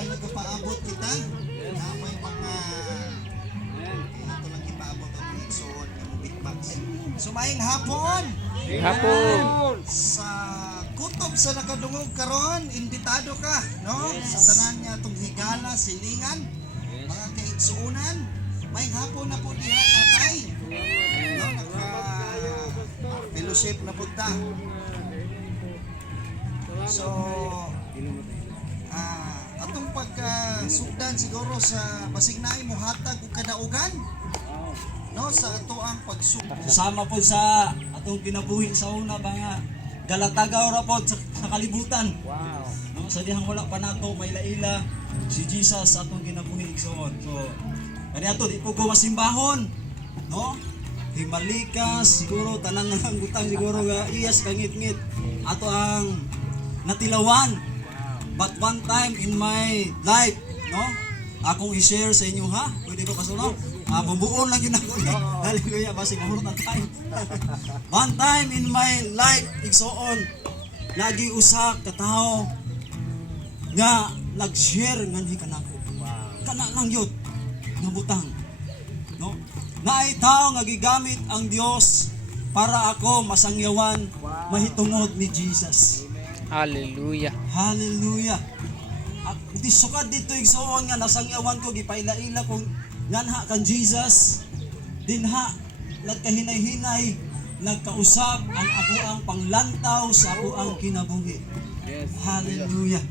may nagpaabot kita na may mga ito lang ipaabot ang igsoon ng bitbox. So maayong hapon. Hapon. Sa kutob sa nakadungog karon, imbitado ka, no? Sa tanan niya itong higala, silingan, mga kaigsuunan. Maayong hapon na po diha tatay. No, fellowship na punta. So, atong pagkasugdan siguro sa basig naay mo hatag og kadaugan, no, sa ato ang pagsugdan. Kasama po sa atong kinabuhi sa una mga galatagaw ra po sa kalibutan. Wow. No, sa dihang wala pa nato may laila si Jesus sa atong kinabuhi igsoon. So, kani ato di po ko masimbahon, no? Himalikas siguro tanan nga gutang siguro nga iyas kangit-ngit ato ang natilawan. But one time in my life, no? Akong i-share sa inyo ha. Pwede ko kasunod. Bumbuon lang yun ako. Hallelujah, basi mahurot ang time. One time in my life, igsoon, lagi usak katao nga nag-share nganhi kanako. Kana lang yun, nabutang. No? Naay tao nga gigamit ang Dios para ako masangyawan mahitungod ni Jesus. Hallelujah. Hallelujah. Di sukad dito igsoon nga nasangyawan ko gipaila-ila kung nganha kan Jesus. Dinha nagkahinay-hinay nagkausap ang ako ang panglantaw sa ako ang kinabuhi. Yes. Hallelujah.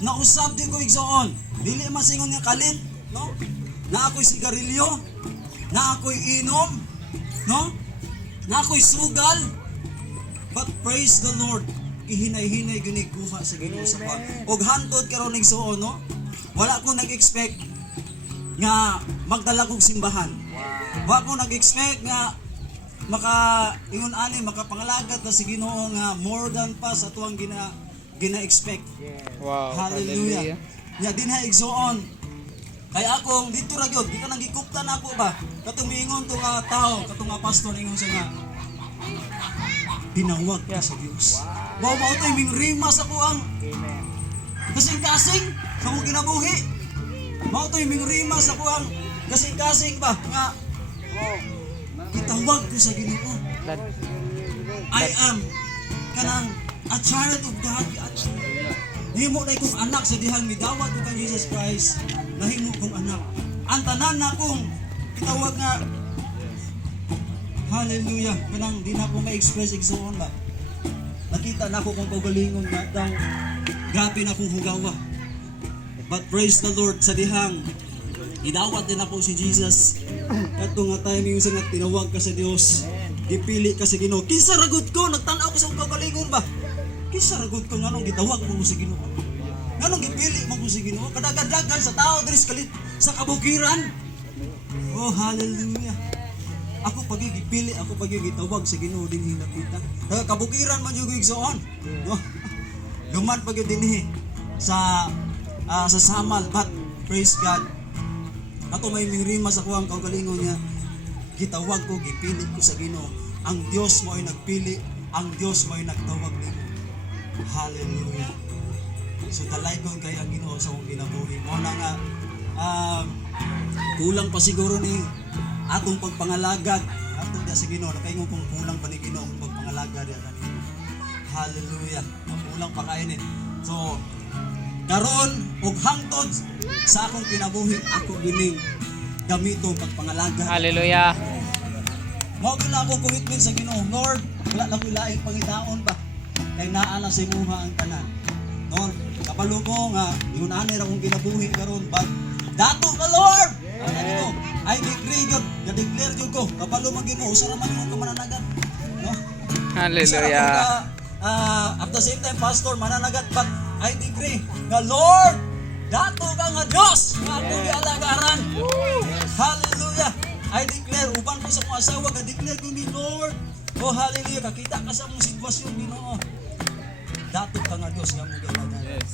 Nausap din ko igsoon. Dili masingon nga kalit, no? Na ako'y sigarilyo, na ako'y inom, no? Na ako'y sugal. But praise the Lord. Ihinay-hinay ginikuha sa Ginoo sa pag. Og hantod karon igsoon, no? Wala ko nag-expect nga magdala kog simbahan. Wala ko nag-expect nga ingon ani makapangalagat na si Ginoo nga more than pa sa tuwang gina-expect. Wow. Hallelujah. Ya dinha igsoon. Kaya akong dito ra gyud, di ka nang gikuptan ako ba? Katong miingon to nga tao, katong nga pastor ingon siya nga tinawag ka sa Dios. Wow, to'y mingrima sa kuang. Amen. Kasing-kasing sa mong kinabuhi. Mao to'y mingrima sa kuang kasing-kasing ba nga itawag ko sa Ginoo. I am kanang a child of God. Nahimo na kong anak sa dihang midawat ko kang Jesus Christ. Nahimo kong anak. Ang tanan na kong itawag nga hallelujah. Kanang di na ko ma-express igsoon ba. Nakita na ako kung kagalingon nga daw. Grabe na akong hugawa. But praise the Lord sa dihang idawat din ako si Jesus. Kato nga timing sa nga tinawag ka sa Dios. Dipili ka sa Ginoo. Kinsa ragud ko nagtan-aw ko sa kagalingon ba? Kinsa ragud ko nganong gitawag mo sa Ginoo? Nganong gipili mo ko sa Ginoo? Kadagadagan sa tao diri sa kabukiran. Oh hallelujah. Ako pagigipili, ako pagigitawag sa Ginoo dinhi nakita. Kabukiran man yung igsoon. No? Luman pag dinhi sa samal, but praise God. Ato may mingrima sa kuwang kaugalingon niya. Gitawag ko, gipili ko sa Ginoo. Ang Dios mo ay nagpili, ang Dios mo ay nagtawag nimo. Hallelujah. So talaygon kay ang Ginoo sa akong kinabuhi. Mo na nga kulang pa siguro ni atong pagpangalagad atong dia sa Ginoo nakaingon kung kulang pa ni Ginoo ang pagpangalagad dia kanimo. Hallelujah. Kulang pa kay ni. So karon og hangtod sa akong kinabuhi ako gining gamito pagpangalagad. Hallelujah. Mao gina akong commitment sa Ginoo. Lord, wala na ko laing pangitaon ba kay naa na sa imuha ang tanan. Lord, kapalo ko nga ingon ani ra akong kinabuhi karon but dato ka Lord. I decree God, na-declare yun ko, kapalo man Ginoo, usara man yung kamananagat. No? Hallelujah. At the same time, Pastor, mananagat, but I decree, na Lord, dato ka nga Diyos, nga akong gialagaran. Hallelujah. I declare, uban ko sa mga asawa, ga-declare ko ni Lord. Oh, hallelujah, kakita ka sa mong sitwasyon, Ginoo. Dato ka nga Diyos, nga akong gialagaran.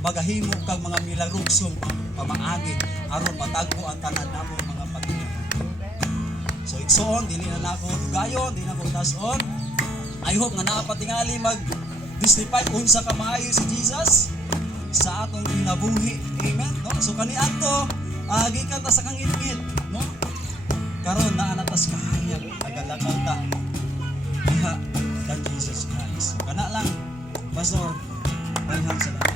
Magahimo kang mga milagrogsong pamaagi aron matagpo ang tanan namo mga paghinay. So igsoon dili na nako dugayon, dili na ko tason. I hope nga nakapatingali mag-justify unsa ka maayo si Jesus. sa atong kinabuhi. Amen. No? So kani ato gikan ta sa kangit-ngit, no? Karon naa na ta sa kahayag, nagalakaw ta. Diha kang Jesus Christ. So, kana lang, Pastor. Bayhan sa lahat.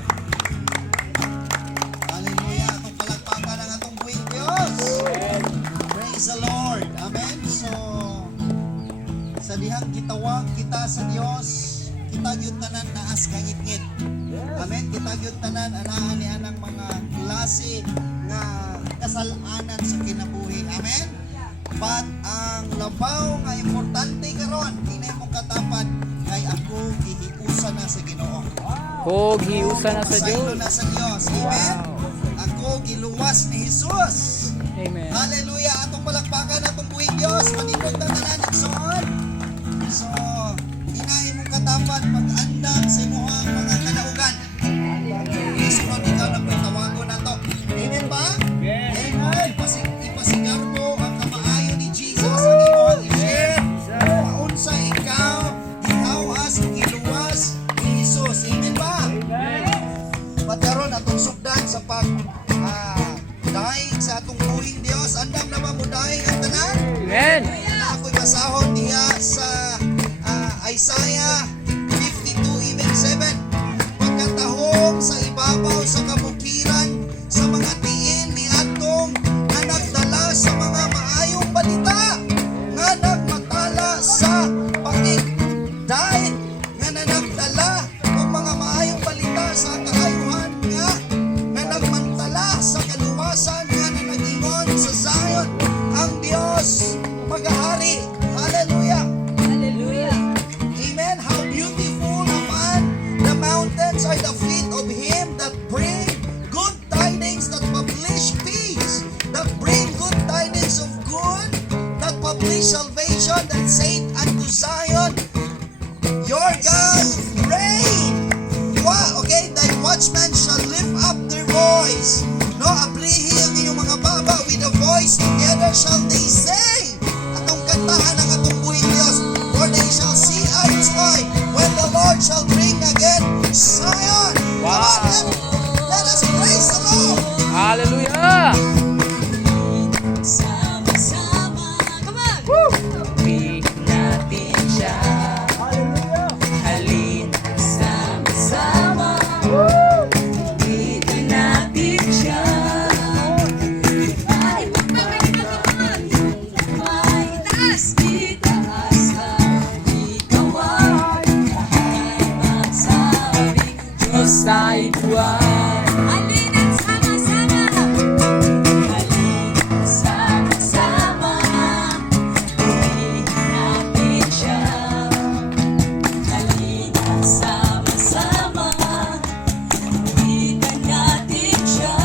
Hallelujah. Atong palagpakan ang atong buhing Dios. Praise the Lord. Amen. So, sa dihang kitawag kita sa Dios, kita gyud tanan naas kangit-ngit. Amen. Kita gyud tanan anaan ni anang mga klase nga kasalanan sa kinabuhi. Amen. But ang labaw nga importante karon, dinay mong katapat kay ako gihiusa na sa Ginoo. Hog, hiusa na sa Pasaylo Diyos. na sa Dios. Amen. Ako giluwas ni Jesus. Amen. Hallelujah. Atong palakpakan atong buhing Dios. Manindot na tanan igsoon. So, inahin mong katapat pag-andam sa imuhang mga kalaugan. Isunod ikaw na ko'y tawago na to. Amen ba? Amen. Ipasigar mo ang kamaayo ni Jesus ang imuhang i-share. Maunsa ikaw, gihawas, giluwas ni Jesus. Amen ba? Pataron atong sugdan sa pag daing sa atong buhing Dios. Andam na ba mo daing ang tanan? Amen. Na ako'y basahon niya sa Isaiah 52:7. Pagkatahong sa ibabaw sa kabukiran sa mga diin ni atong nga nagdala sa mga maayong balita nga nagmatala sa pakigdain nga nagdala og mga maayong balita sa kaayuhan nga nagmantala sa kaluwasan nga nag-ingon sa Zion ang Dios mag-ahari. Hallelujah. Amen. How beautiful upon the mountains are the feet of him that bring good tidings, that publish peace, that bring good tidings of good, that publish salvation, that say unto Zion, your God reign. Okay, thy watchmen shall lift up their voice. No, ablihi ang inyong mga baba with a voice together shall they sing. Atong kantahan ang atong buhing Dios. For they shall see our joy when the Lord shall bring again Zion. Wow. Come on, let us praise the Lord. Hallelujah. Purihin natin siya. Halin sama-sama. Purihin natin siya. Diyos ay buhay. Halina't sama-sama. Halina't sama-sama. Purihin natin siya. Halina't sama-sama. Purihin natin siya.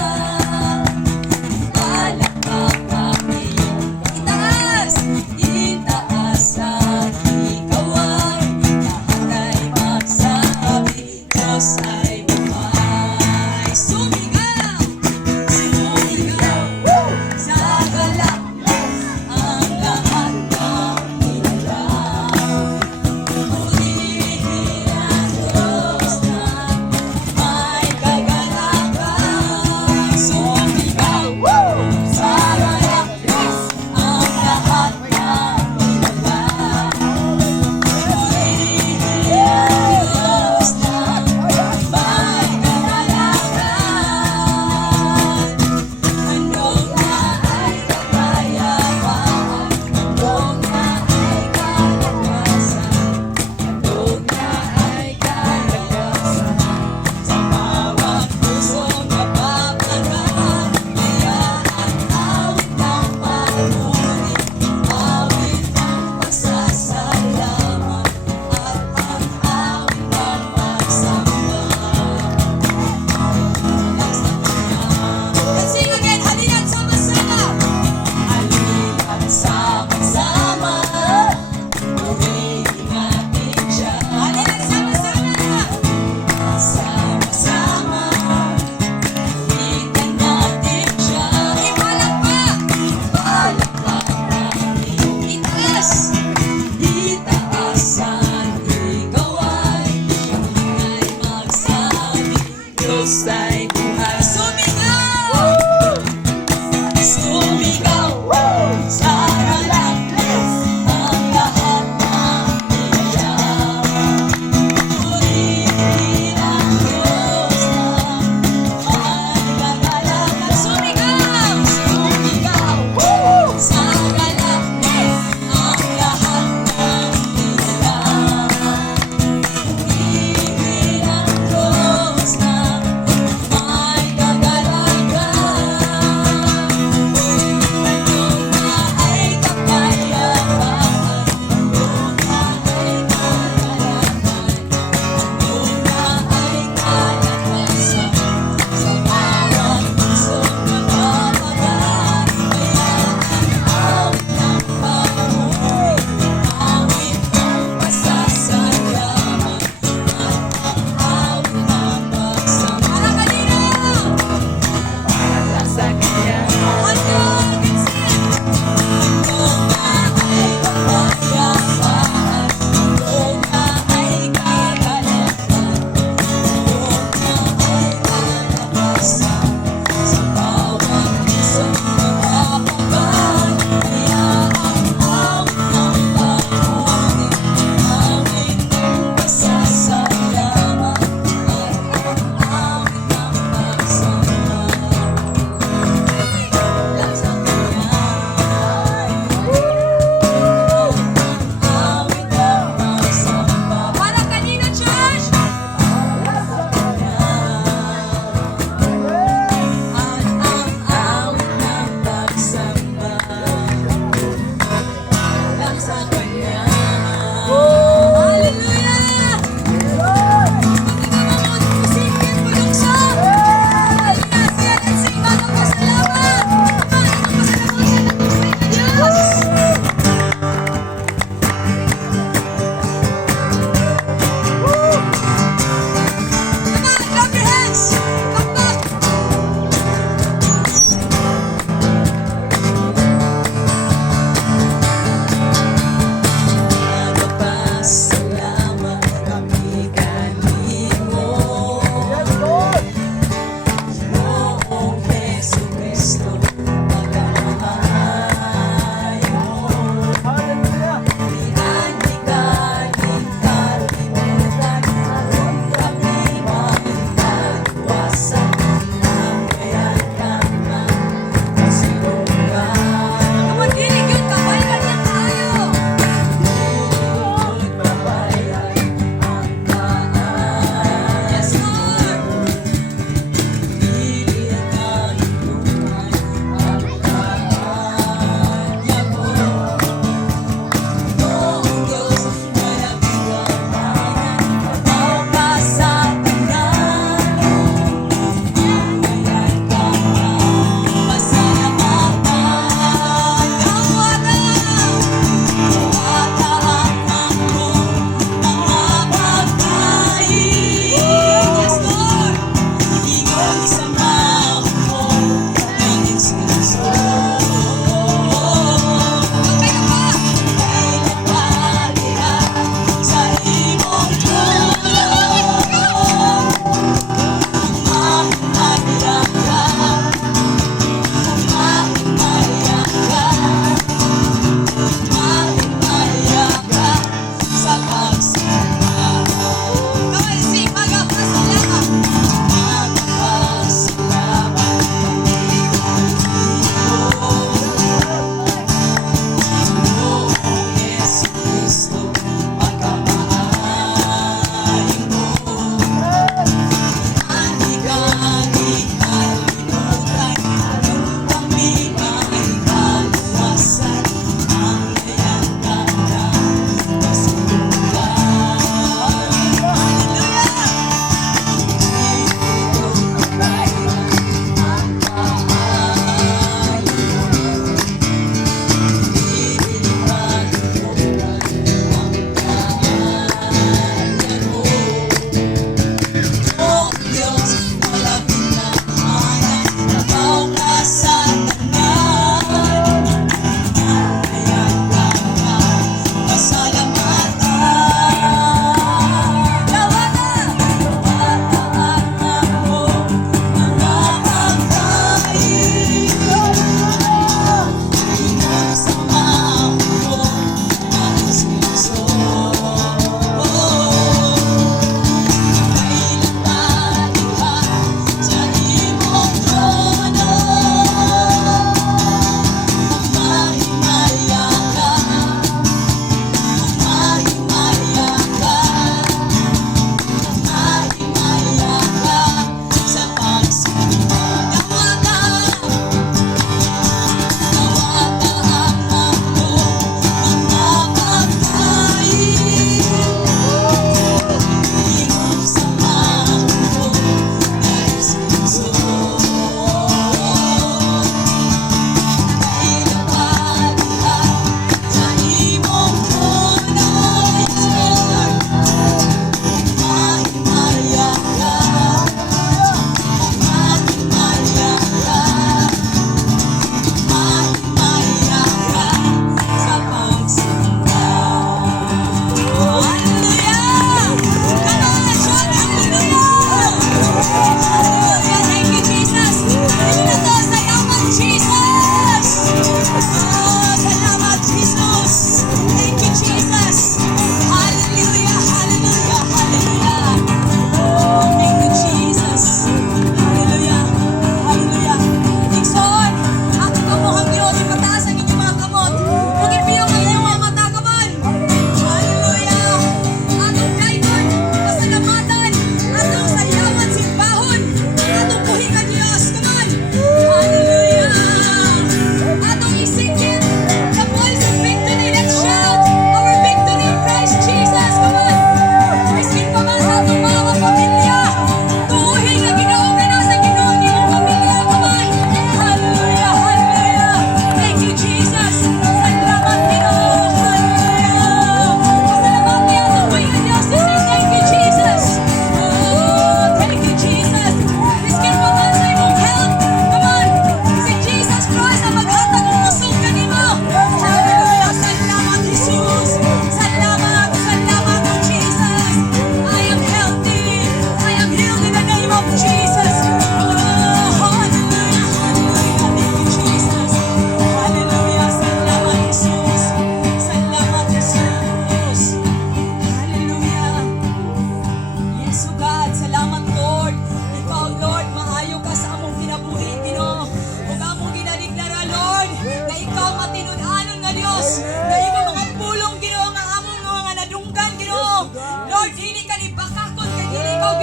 Palakpakan iyong itaas. Itaas at ikaw ay lahat ay magsabi. Diyos ay buhay. Sumigaw! Sumigaw! Sa galak ang lahat ng ilaw. Purihin natin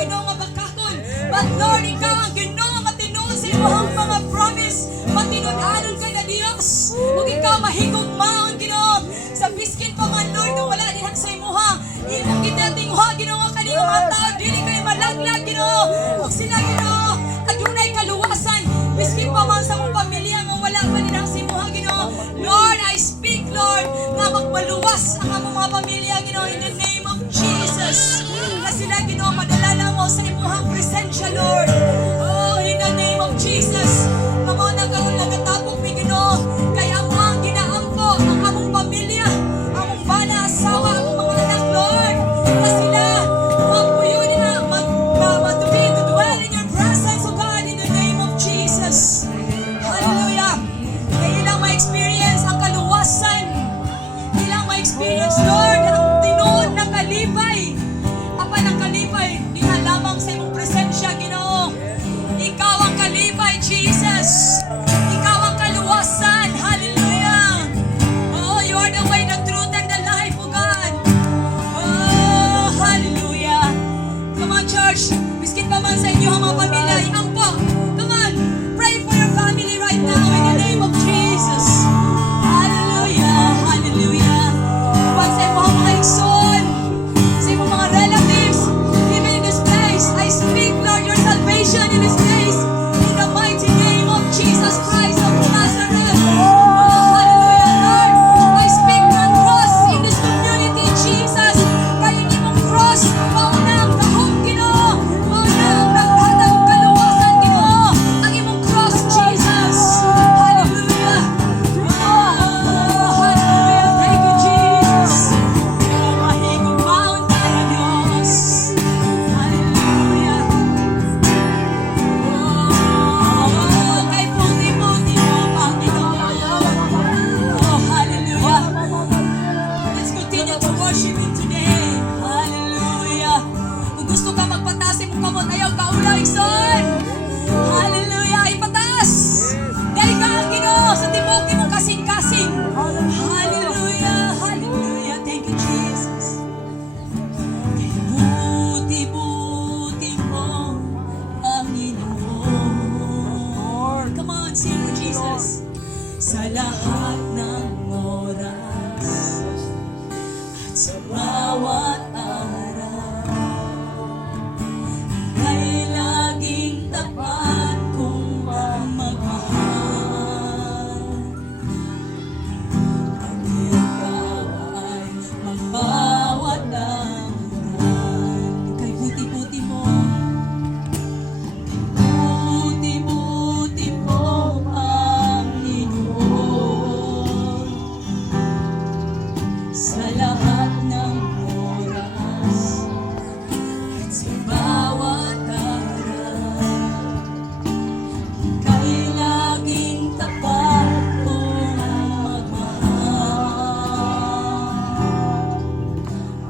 Ginoo nga bakakon. But Lord, ikaw ang Ginoo nga tinuod sa imong mga promise. Matinud-anon kay na Dios. Ug ikaw mahigugmaon Ginoo. Sa biskin pa man Lord nga wala diha sa imuha. Imong ginatingha Ginoo nga kaniyong mga tao dili kay malaglag Ginoo. Ug sila Ginoo adunay kaluwasan. Biskin pa man sa mong pamilya nga wala pa nila sa imuha Ginoo. Lord, I speak Lord nga magpaluwas ang among mga pamilya Ginoo in the name of Jesus. Na sila Ginoo madala mo sa imuhang presensya Lord. Oh, in the name of Jesus. Mamo nagatapok mi Ginoo kay amo ang ginaampo ang among pamilya, among bana, asawa, among mga anak Lord. Na sila magpuyo nila matubi to dwell in your presence oh God in the name of Jesus. Hallelujah. Kaya ilang ma-experience ang kaluwasan. Ilang ma-experience Lord ang tinuod na kalipay. Apa ng kalipay, di na lamang sa imong presensya, Ginoo. Ikaw ang kalipay, Jesus. Ikaw ang kaluwasan. Hallelujah. Oh, you are the way, the truth, and the life, oh God. Oh, hallelujah. Come on, church. Biscuit pa man sa inyo ang mga pamilya. Iampo. Come on. Pray for your family right now in the name of Jesus. Hallelujah. Hallelujah. Kapag sa imo ang mga igsoon, sa imo mga relatives, even in this place, I speak, Lord, your salvation in this place. In the mighty name of Jesus Christ of Nazareth. Oh, hallelujah, Lord. I speak ng cross in this community, Jesus. Kaya imong cross, maunang tahong Ginoo. Maunang naghatag kaluwasan, Ginoo. Ang imong cross, Jesus. Hallelujah. Oh, hallelujah. Thank you, Jesus. Mahigugmaon tayo, Diyos. Hallelujah. Oh, kay puti-puti mo, Panginoon. Oh, hallelujah. Let's continue to worship Him today. Hallelujah. Kung gusto ka magpataas mo kamot, ayaw ka ulang son. Hallelujah. Ipataas. Dahil ka ang Ginoo sa tibuki mong kasing-kasing. Hallelujah. Hallelujah. Thank you, Jesus. Buti-buti mo, Panginoon. Come on, sing for Jesus. Sa lahat ng oras at sa bawat araw ay laging tapat kong mamagmahal. Ang ikaw ay magbawat ng kay buti-buti mo. Buti-buti mo, Panginoon. Sa lahat ng oras at sa bawat araw kay laging tapat kong magmahal.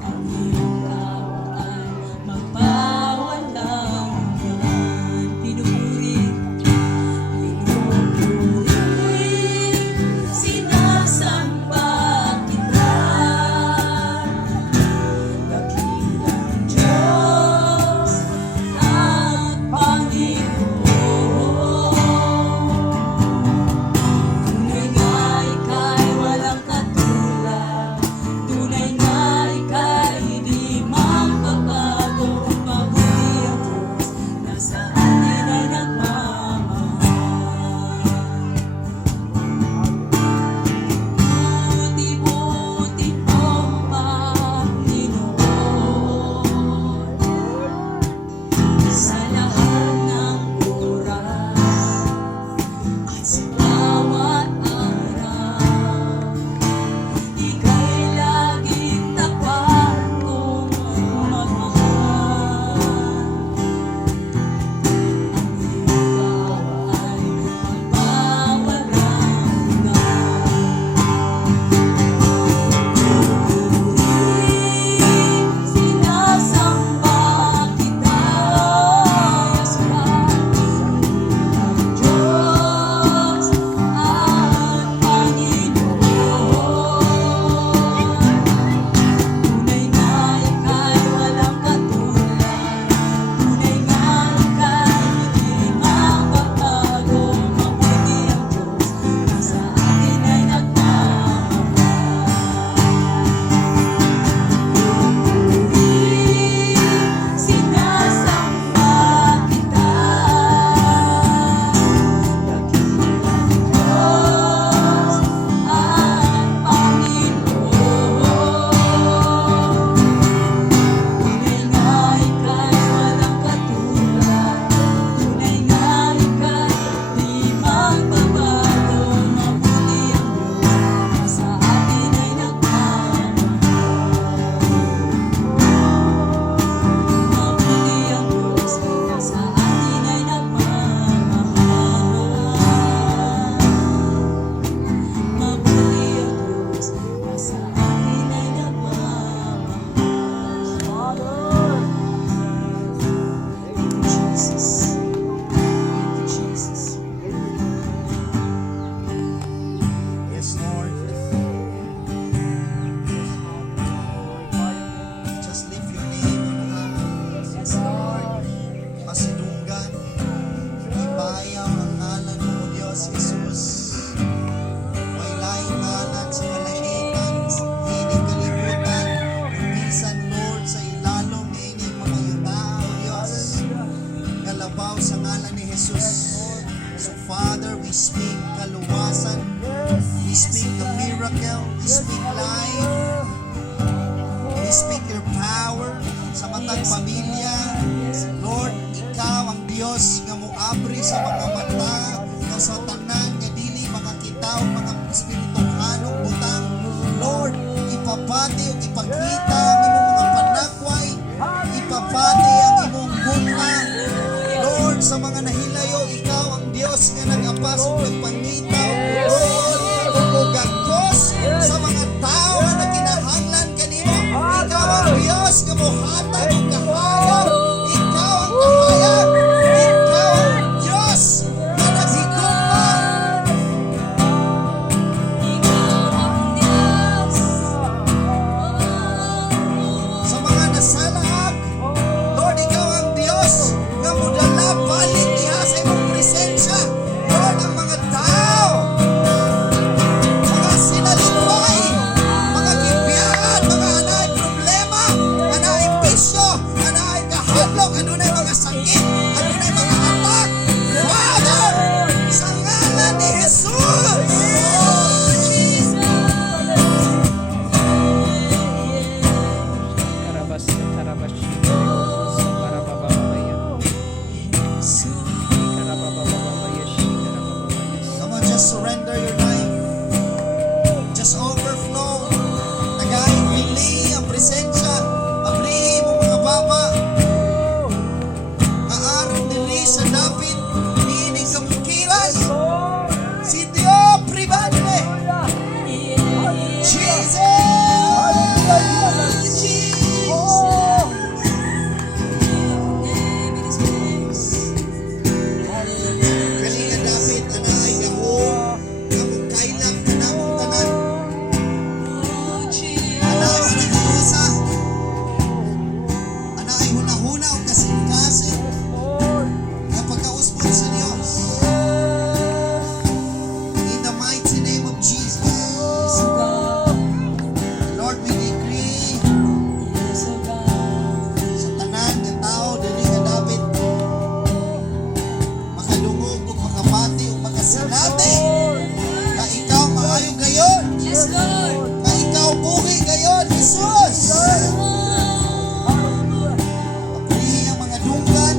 Ang ikaw ay magpawalang pinupuri, sinasamba kita. Dakilang Diyos, ikaw sa ngalan ni Jesus. So Father, we speak kaluwasan. We speak the miracle. We speak life. We speak your power sa matag pamilya. Lord, ikaw ang Diyos nga moabri sa mga mata nga sa tanan nga dili makakita o mga espirituong hanong butang. Lord, ipapati o ipakita ang imong mga panakway. Ipapati ang imong bunga. Lord, sa mga nahilayo, ikaw ang Diyos nga nag-apas o nagpangitaw. Lord, umugagos sa mga tao na kinahanglan kanimo. Ikaw ang Diyos nga mohatag og kahayag. Ikaw ang kahayag. Ikaw ang Diyos na naghigugma. Sa mga nasalaag, Lord, ikaw ang Diyos nga mudala balik niya sa imong presensya. Lord, ang mga tao, mga sinalipay, mga kibiyahan, mga anay problema, anay bisyo, anay kahadlok, adunay mga sakit, adunay mga atak. Father, sa ngalan ni Jesus, come on, just surrender your life. Just overflow. Tagay, pili ang presensya. Abli mo mga baba. Aarong dili sa dapit. Niinig sa bukiran. Sitio private. Jesus! Kalinga dapit, anay, gahong. Kamong kailap, kanamong tanan. Anay, managkusa. Anay, huna-huna o kasing-kasing. Nga pagkausbon sa Diyos. In the mighty name of Jesus. Lord, we decree sa tanan ng tao, dili nga dapat makadungog o makapati o makasinati. Na ikaw maayo gayon. Yes, Lord. Na ikaw buhi gayon, Jesus. Pagpili ang mga dunggan,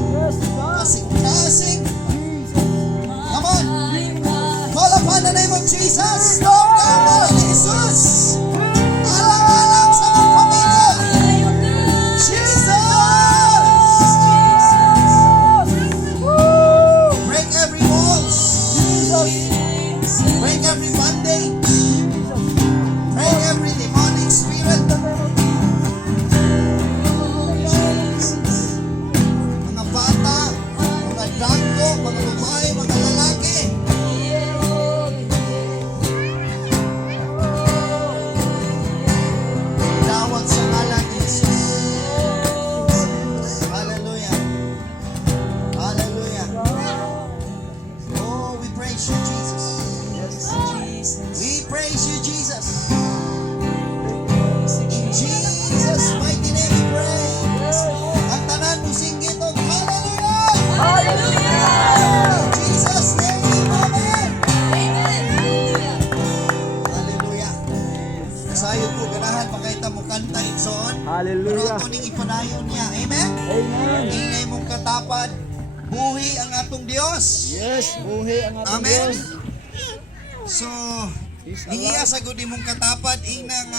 kasing-kasing. Come on. Call upon the name of Jesus. Lord, ang ngalan ni Jesus. Alang-alang sa mga pamilya. Jesus! Break every walls. Break every bondage. Break every demonic spirit. Mga bata, mga dangko, mga babae, mga lalaki. Tawag sa ngalan ni Jesus. Hallelujah. Hallelujah. Oh, we praise you, Jesus. We praise you, Jesus. In Jesus' mighty name we pray. Ang tanan mo singgit og hallelujah. In Jesus' name, amen. Hallelujah. Kasayod ko, ganahan pakita mo kanta igsoon. Pero ito ning ipadayon niya. Amen? Amen. Ingay mong katapad, buhi ang atong Dios. Yes, buhi ang ating Amen. Diyos. So, ningiya sa gudi mong katapad ing nang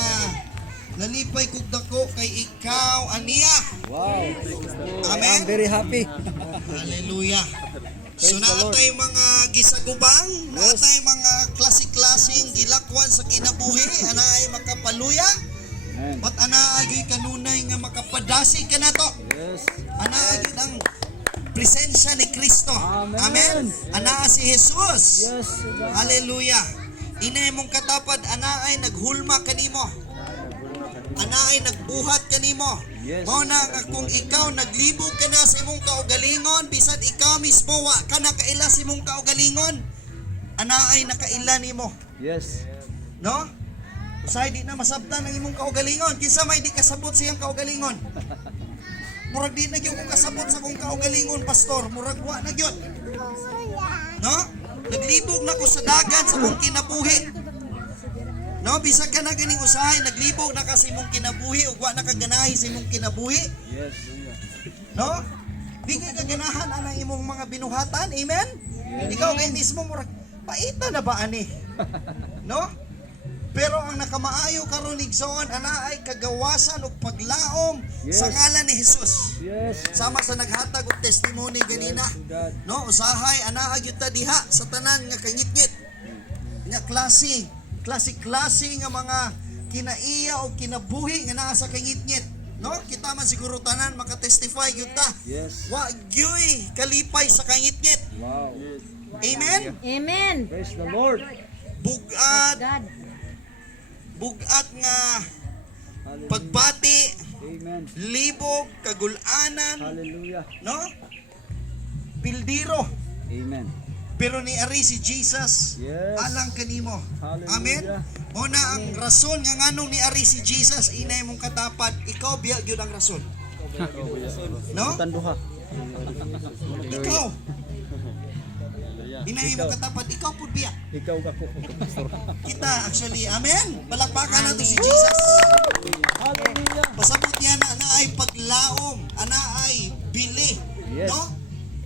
nalipay kog dako kay ikaw aniya. Wow. Amen. I'm very happy. Hallelujah. So Praise the Lord. naatay mga gisagubang, naatay mga klase-klaseng gilakwan sa kinabuhi, anaay makapaluya. Amen. But anaay kanunay nga makapadasi ka na to. Yes. Anaay ang presensya ni Kristo. Amen. Amen. Anaa si Jesus. Yes. Hallelujah. Inay mong katapad, anaay naghulma kanimo. Anaay nagbuhat kanimo. Yes. Mao na nga kung ikaw naglibog ka na sa imong kaugalingon, bisan ikaw mismo wa ka nakaila sa imong kaugalingon, anaay nakaila nimo. Yes. No? Usay di na masabtan ang imong kaugalingon. Kinsa may di kasabot siyang kaugalingon. Murag di na gyud ko kasabot sa kong kaugalingon pastor, murag wa na gyud. No? Naglibog na ko sa dagat sa mong kinabuhi. No, bisag ka na ganing usahay, naglibog na ka sa imong kinabuhi ug wa na ka ganahi sa imong kinabuhi. Yes. No? Di ka ganahan anang imong mga binuhatan. Amen? Ikaw kay mismo murag paita na ba ani? No? Pero ang nakamaayo karon igsoon ana ay kagawasan ug paglaom sa ngalan ni Hesus. Yes. Sama sa naghatag og testimony ganina. No, usahay ana gyud ta diha sa tanan nga kangitngit. Nya klase nga mga kinaiya o kinabuhi nga naa sa kangitngit. No, kita man siguro tanan makatestify gyud ta. Yes. Wa gyoy kalipay sa kangitngit. Wow. Amen. Amen. Praise the Lord. Bugat God. bugat nga Hallelujah. pagbati, Amen. libog, kagulanan, Hallelujah. no? Bildiro. Amen. Pero ni ari si Jesus Yes. alang kanimo. Hallelujah. Amen. Una ang rason nga nganong ni ari si Jesus inay mong katapad, ikaw biya gyud ang rason. No? Tanduha. Ikaw. Inay mong katapad, ikaw pud biya. Ikaw ka ko. Kita actually, amen. Palakpakan nato si Jesus. Hallelujah. Pasabot niya na ay paglaom, ana ay bili. Yes. No?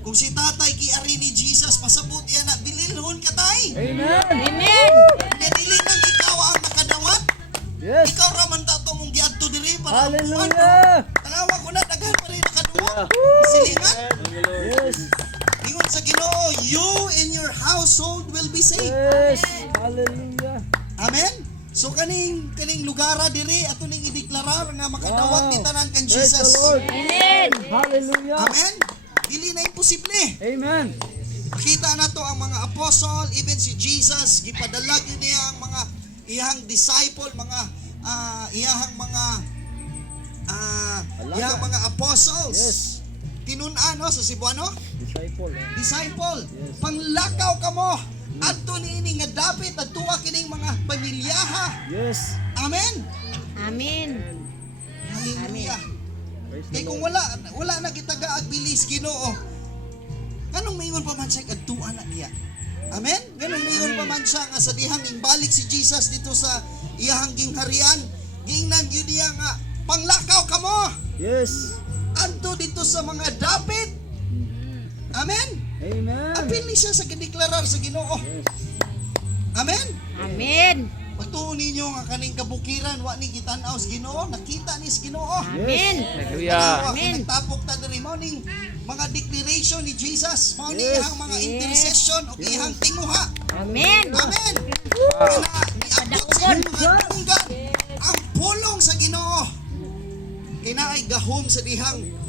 Kung si tatay kiari ni Jesus, pasabot niya na bililhon ka tay. Amen. Amen. Nga dili nang ikaw ang nakadawat. Yes. Ikaw raman tato mong giadto diri para Hallelujah. Tanawa ko na daghan pa rin nakaduwa. Silingan. Yes. Ingon sa Ginoo, you and your household will be saved. Yes. Hallelujah. Amen. So kaning lugara diri ato ning ideklarar nga makadawat Wow. ni tanan kan Praise the Jesus. Lord. Amen. Hallelujah. Amen. Dili na imposible. Amen. Makita na to ang mga apostle, even si Jesus, gipadalag yun niya ang mga iyang disciple, mga iyang mga apostles. Yes. Tinun-an no, sa Cebuano, Disciple. disciple. Panglakaw kamo. Adto niini nga dapit adtuwa kining mga pamilyaha. Yes. Amen. Amen. Hallelujah. Praise the Kay kung Lord. wala na kita gaag bilis Ginoo. Kanong maingon pa man siya adtuan na niya. Amen. Ganun maingon pa man siya nga sa dihang imbalik si Jesus dito sa iyahang gingharian. Giingnan gyud niya nga panglakaw kamo. Yes. Adto dito sa mga dapit. Amen. Amen. Apil ni siya sa gideklarar sa Ginoo. Amen. Amen. Pagtuon ninyo nga kaning kabukiran wa ni gitan-aw sa Ginoo, nakita ni sa Ginoo. Amen. Hallelujah. Amen. Nagtapok ta diri mao ning mga declaration ni Jesus, mao ni Yes. ihang mga intercession o ihang tinguha. Amen. Amen. Kaya niabot sa mga tunggan ang pulong sa Ginoo. Kinaay gahom sa dihang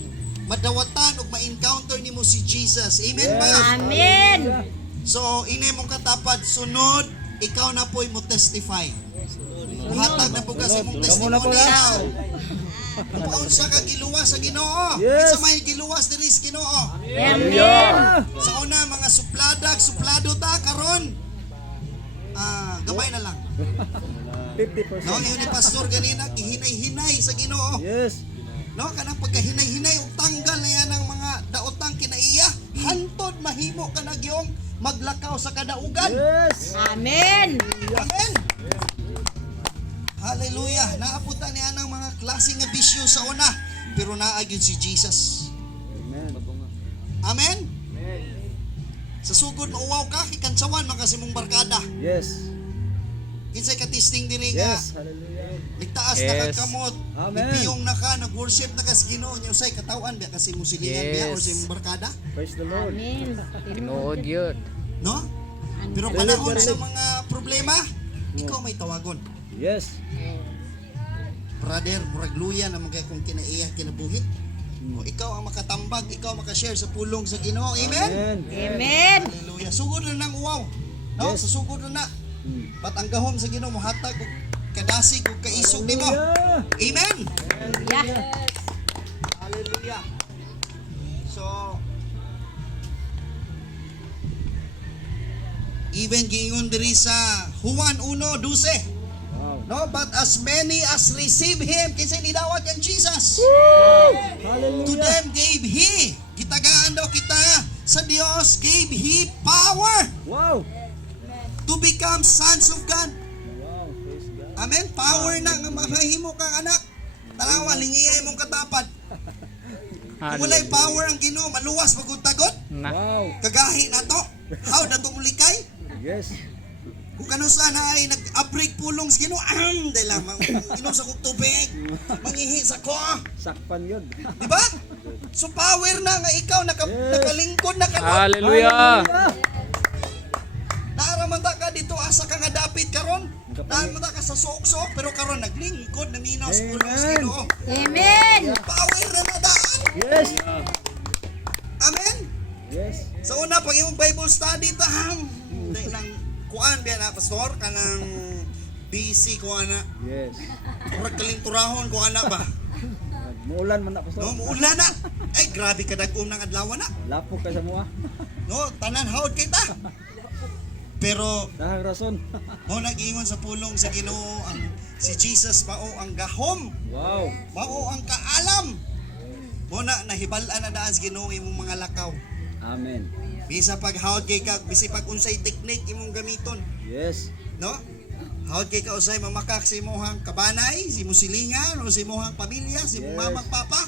madawatan ug ma-encounter nimo si Jesus. Amen ba? Amen. So, inay mong katapad, sunod, ikaw na po'y mo testify. Muhatag na po kasi mong Kamu na po testimony. lang. Paun sa ka giluwas sa Ginoo. Yes. Sa may giluwas diri sa Ginoo. Amen. Sa una, mga suplado ta, karon. Gamay na lang. 50%. No, yun ni Pastor ganina, gihinay-hinay sa Ginoo. Yes. No, kanang pagkahinay-hinay, ug tanggal na yan ang mga daotang kinaiya. Hantod, mahimo ka na gyung maglakaw sa kadaugan. Yes. Amen. Amen. Hallelujah. Naaputan niya ng mga klase nga bisyo sa una, pero naagyon si Jesus. Amen. Amen. Sa sugod mauwaw ka, kikantsawan makasi mong barkada. Yes. Kinsay ka testing diri nga. Yes. Hallelujah. Ligtaas na kakamot. Amen. Ipiyong na ka, nag-worship na ka sa Ginoo niya. Usay katawan biya kasi mo silingan biya or sa imong barkada. Praise the Lord. Amen. Tinuod yun. No? Pero panahon sa mga problema, ikaw may tawagon. Yes. Brother, murag luya na mga kung kinaiya kinabuhi. O ikaw ang makatambag, ikaw makashare sa pulong sa Ginoo. Amen? Amen. Amen. Hallelujah. Sugod na ng uwaw. No? Yes. Sa sugod na. Pat ang gahom sa Ginoo mohatag og kadasig og kaisog nimo. Hallelujah. Amen. Yeah. Hallelujah. So even giingon diri sa Juan 1:12. Wow. No, but as many as receive him, kinsay nidawat yang Jesus. To Hallelujah. them gave he, Gitagaan daw kita sa Dios gave He power Wow. to become sons of God. Wow, praise God. Amen. Power na nga mahimo kang anak. Tanawa, lingiyay mong katapat. Kung wala'y power ang Ginoo, maluwas magutagot. Wow. Kagahi na to. How na to mulikay? Yes. Kung kano sana ay nag-abrig pulong sa Ginoo, dahil lang, inom sa kong tubig, mangihi sa ko. Sakpan yun. Di ba? So power na nga ikaw, nakalingkod na ka. Hallelujah. Naaramanda ka dito, asa ka nga dapit karon. Naaramanda ka sa sok-sok, pero karon naglingkod na minaw sa pulong sa Ginoo. Amen. Power na nadaan. Yes. Amen. Yes. Sa una, pag yung Bible study, dahil lang, kuan biya na, pastor, ka ng busy, kuan na, Yes. murag kalinturahon, kuan na ba? Muulan man na, pastor. No, muulan na. Ay, grabe ka dagom ng adlaw na. Lapok ka sa mua. No, tanan haod kita. Pero, Dahang rason. mo nag-ingon sa pulong sa Ginoo ang si Jesus mao ang gahom, Wow. mao ang kaalam. Mo na nahibal-an na daan sa Ginoo imong mga lakaw. Amen. Bisa pag haod kay ka, bisi pag unsay teknik imong gamiton, Yes. no? Haod kay ka usay mamakak sa imong kabanay, si imong silingan o sa imong pamilya, si imong Yes. mama papa.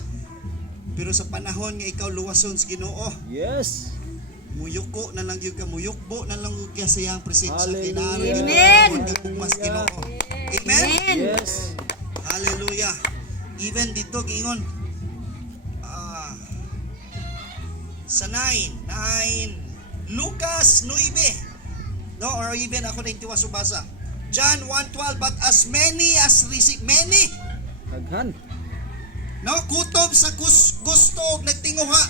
Pero sa panahon nga ikaw luwason sa Ginoo, Yes. muyuko na lang yung muyukbo na lang yung kaya sa iyang presensya kay Hallelujah. naroon Amen. kagugmas Ginoo. Amen. Amen. Yes. Hallelujah. Even dito gingon sa 9 Lucas 9, no, or even ako na itiwas subasa John 1:12, but as many as receive, many, Daghan. no, kutob sa gusto og nagtinguha,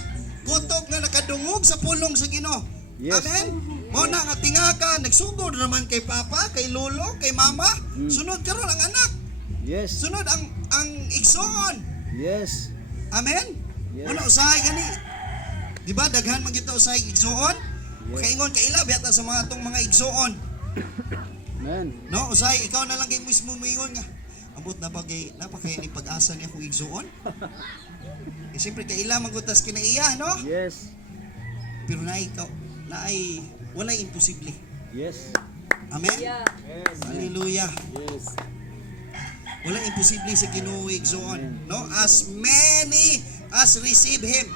kutob nga nakadungog sa pulong sa Ginoo. Yes. Amen. Mo na nga tingaka nagsugod naman kay papa, kay lolo, kay mama, sunod karon ang anak, Yes. sunod ang igsoon. Yes. Amen. Yes. Ano usahay gani? Di ba daghan man kita usahay igsoon? Yes. Kaingon ka ila yata sa mga tong mga igsoon. Amen. No, usahay ikaw na lang kay mismo moingon nga. Abot na ba kay napakay ni pag-asa niya kung igsoon? Eh siyempre kay ila magutas kinaiya, no? Yes. Pero na ikaw na ay walay imposible. Yes. Amen. Yeah. Yes. Hallelujah. Yes. Wala imposible sa Ginoo igsoon, no? As many as receive him.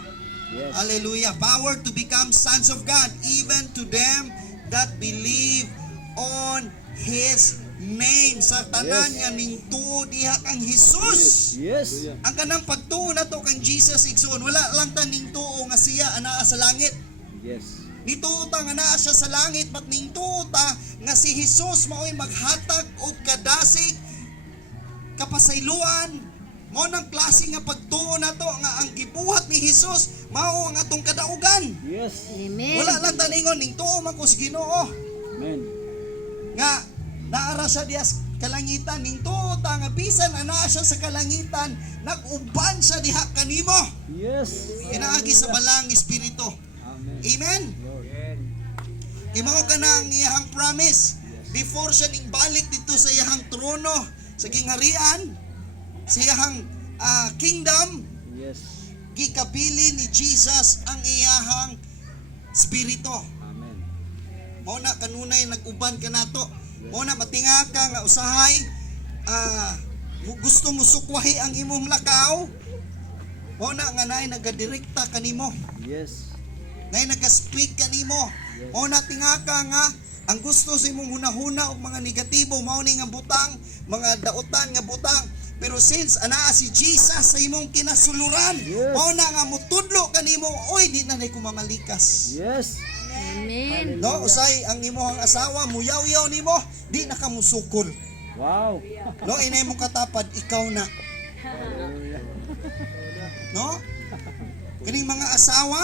Yes. Hallelujah. Power to become sons of God, even to them that believe on His name. Sa tanan Yes. nga ning tuo diha kang Jesus. Yes. Ang kanang pagtuo na to kang Jesus igsoon, wala lang ta ning tuo nga siya anaa sa langit. Yes. Nituo ta nga naa siya sa langit, but ning tuo ta nga si Jesus mao'y maghatag og kadasig kapasayloan. Mo nang klase nga pagtuo na to nga ang gibuhat ni Jesus mao ang atong kadaugan. Yes. Amen. Wala lang taningon ning tuo man ko sa Ginoo Amen. nga naara siya diha sa kalangitan, ning tuo ta nga bisan anaa siya sa kalangitan, nag-uban siya diha kanimo. Yes. Inaagi sa balang espiritu. Amen. Amen. Kay mao kana ang iyang promise before siya ning balik dito sa iyang trono sa kingharian, sa iyang kingdom, Yes. gikabili ni Jesus ang iyahang spirito. Amen. Mao na kanunay nag-uban ka nato. Mao na matinga ka nga usahay gusto mo sukwahi ang imong lakaw. Mao na nga naay nagadirekta kanimo. Yes. Nay nag-speak kanimo. Mao na tinga ka nga ang gusto sa imong hunahuna og mga negatibo mao ni nga butang, mga dautan nga butang. Pero since anaa si Jesus sa imong kinasuluran, Yes. mao na nga mutudlo kanimo, oy di na nay ko mamalikas. Yes. Amen. No, usay ang imong asawa muyaw-yaw nimo, di na ka musukol. Wow. No, inay mo katapad ikaw na. No? Kining mga asawa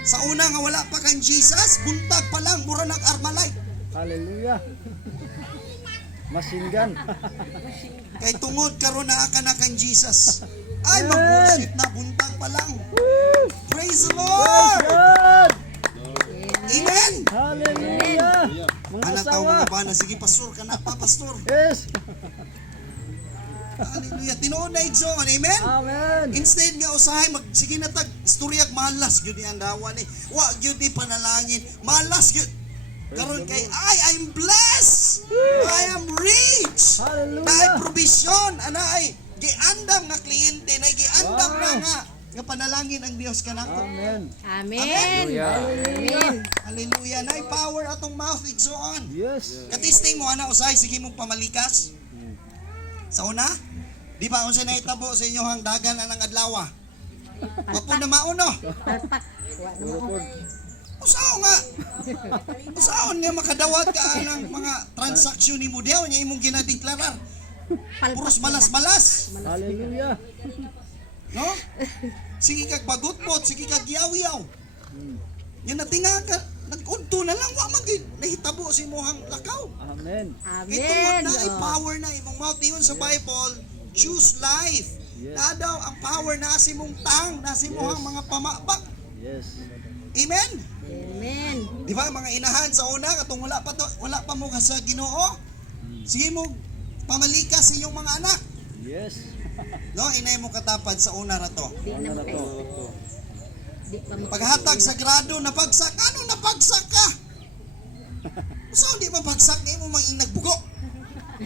sa una nga wala pa kang Jesus, buntag pa lang mura ng Armalite. Hallelujah. Masinggan. Kay tungod karon na ka na kang Jesus. Ay Amen. mag-worship na buntag pa lang. Praise the Lord. God. Amen. Hallelujah. Mga Ana asawa. tawo mga bana, sige pastor ka na pa pastor. Yes. Hallelujah. nga tinuod na igsoon. Amen? Amen. Instead nga usahay sige na tag istoryak malas gyud ni andawan ni. Wa gyud ni panalangin. Malas gyud. Karon kay I'm blessed. I am rich. Hallelujah. Naay provision, ana ay giandam nga kliyente, na giandam na nga panalangin ang Dios kanako. Amen. Amen. Amen. Hallelujah. Naay power atong mouth igsoon. Yes. Katisting mo ana usay sige mong pamalikas. Sa una, di ba unsa nahitabo sa inyohang dagan anang adlaw? Mapo na mauno. Palpak. Wa na mo. Usaon nga. Usaon nga makadawat ka anang mga transaksyon ni mo diaw nya imong ginadeklarar. Puros malas-malas. Hallelujah. No? Sige kag bagutbot, sige kag yaw-yaw. Yan natinga ka, nag-udto na lang, wa man gid nahitabo sa imong lakaw. Amen. Kay tungod Amen. na ay power na imong mouth ingon sa Bible, choose life. Yes. Na daw ang power na sa imong tang, na sa imong mga pamabak. Yes. Amen. Amen. Di ba mga inahan sa una katong wala pa mo ka sa Ginoo. Sige mo pamalikas sa iyong mga anak. Yes. No, inay mo katapad sa una ra to. Di na mo kayo. Di pa mo. Paghatag sa grado, napagsak. Anong napagsak ka? So, di mapagsak na mo mang nagbugo.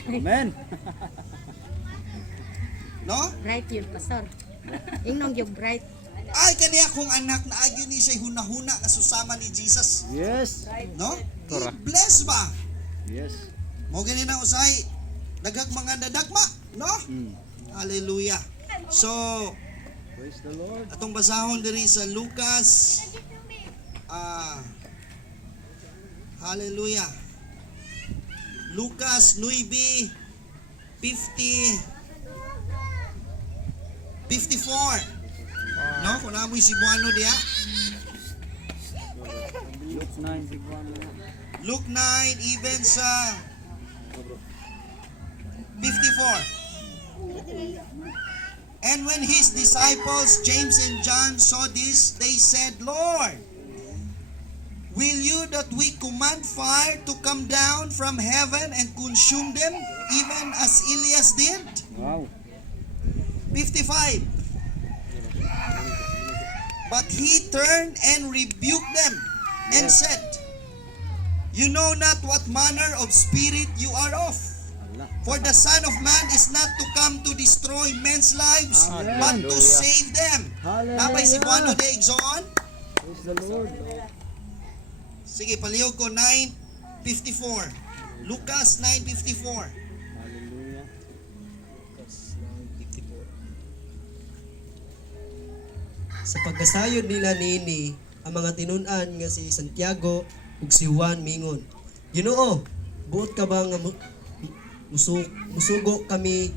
Amen. No? Bright yun, pastor. Ingnon yung bright. Ay, kaniya kong anak na agyo ni siya hunahuna na susama ni Jesus. Yes. No? Bless ba? Yes. Mo gani na usay. Dagag mga nadagma. No? Hallelujah. So, Praise the Lord. atong basahon diri sa Lucas. Hallelujah. Lucas 9:54. No, kung namoy si Buano diya. Luke 9, Sigwan. Luke 9 even sa 54. And when his disciples James and John saw this, they said, Lord, will you that we command fire to come down from heaven and consume them, even as Elias did? Wow. 55. But he turned and rebuked them and said, you know not what manner of spirit you are of. For the Son of Man is not to come to destroy men's lives, but to save them. Napay si Buano de Igsoon? Praise the Lord. Sige, palihog ko 9:54. Lucas 9:54. Hallelujah. Sa pagkasayod nila niini, ang mga tinun-an nga si Santiago ug si Juan mingon, Ginoo, buot ka ba nga musugo kami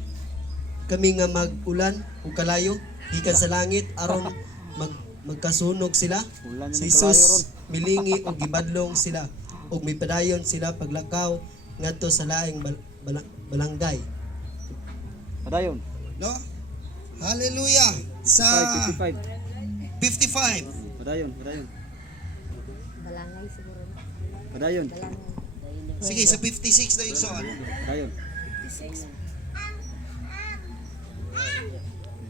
nga mag-ulan ug kalayo gikan sa langit aron magkasunog sila? Ulan Si ni kalayo ron. Jesus milingi ug gibadlong sila ug mipadayon sila paglakaw ngadto sa laing balangay. Padayon. No? Hallelujah. Sa 55. 55. Padayon. Padayon. Balangay siguro. Padayon. Balangay. Sige, sa 56 na Igsoon. Padayon.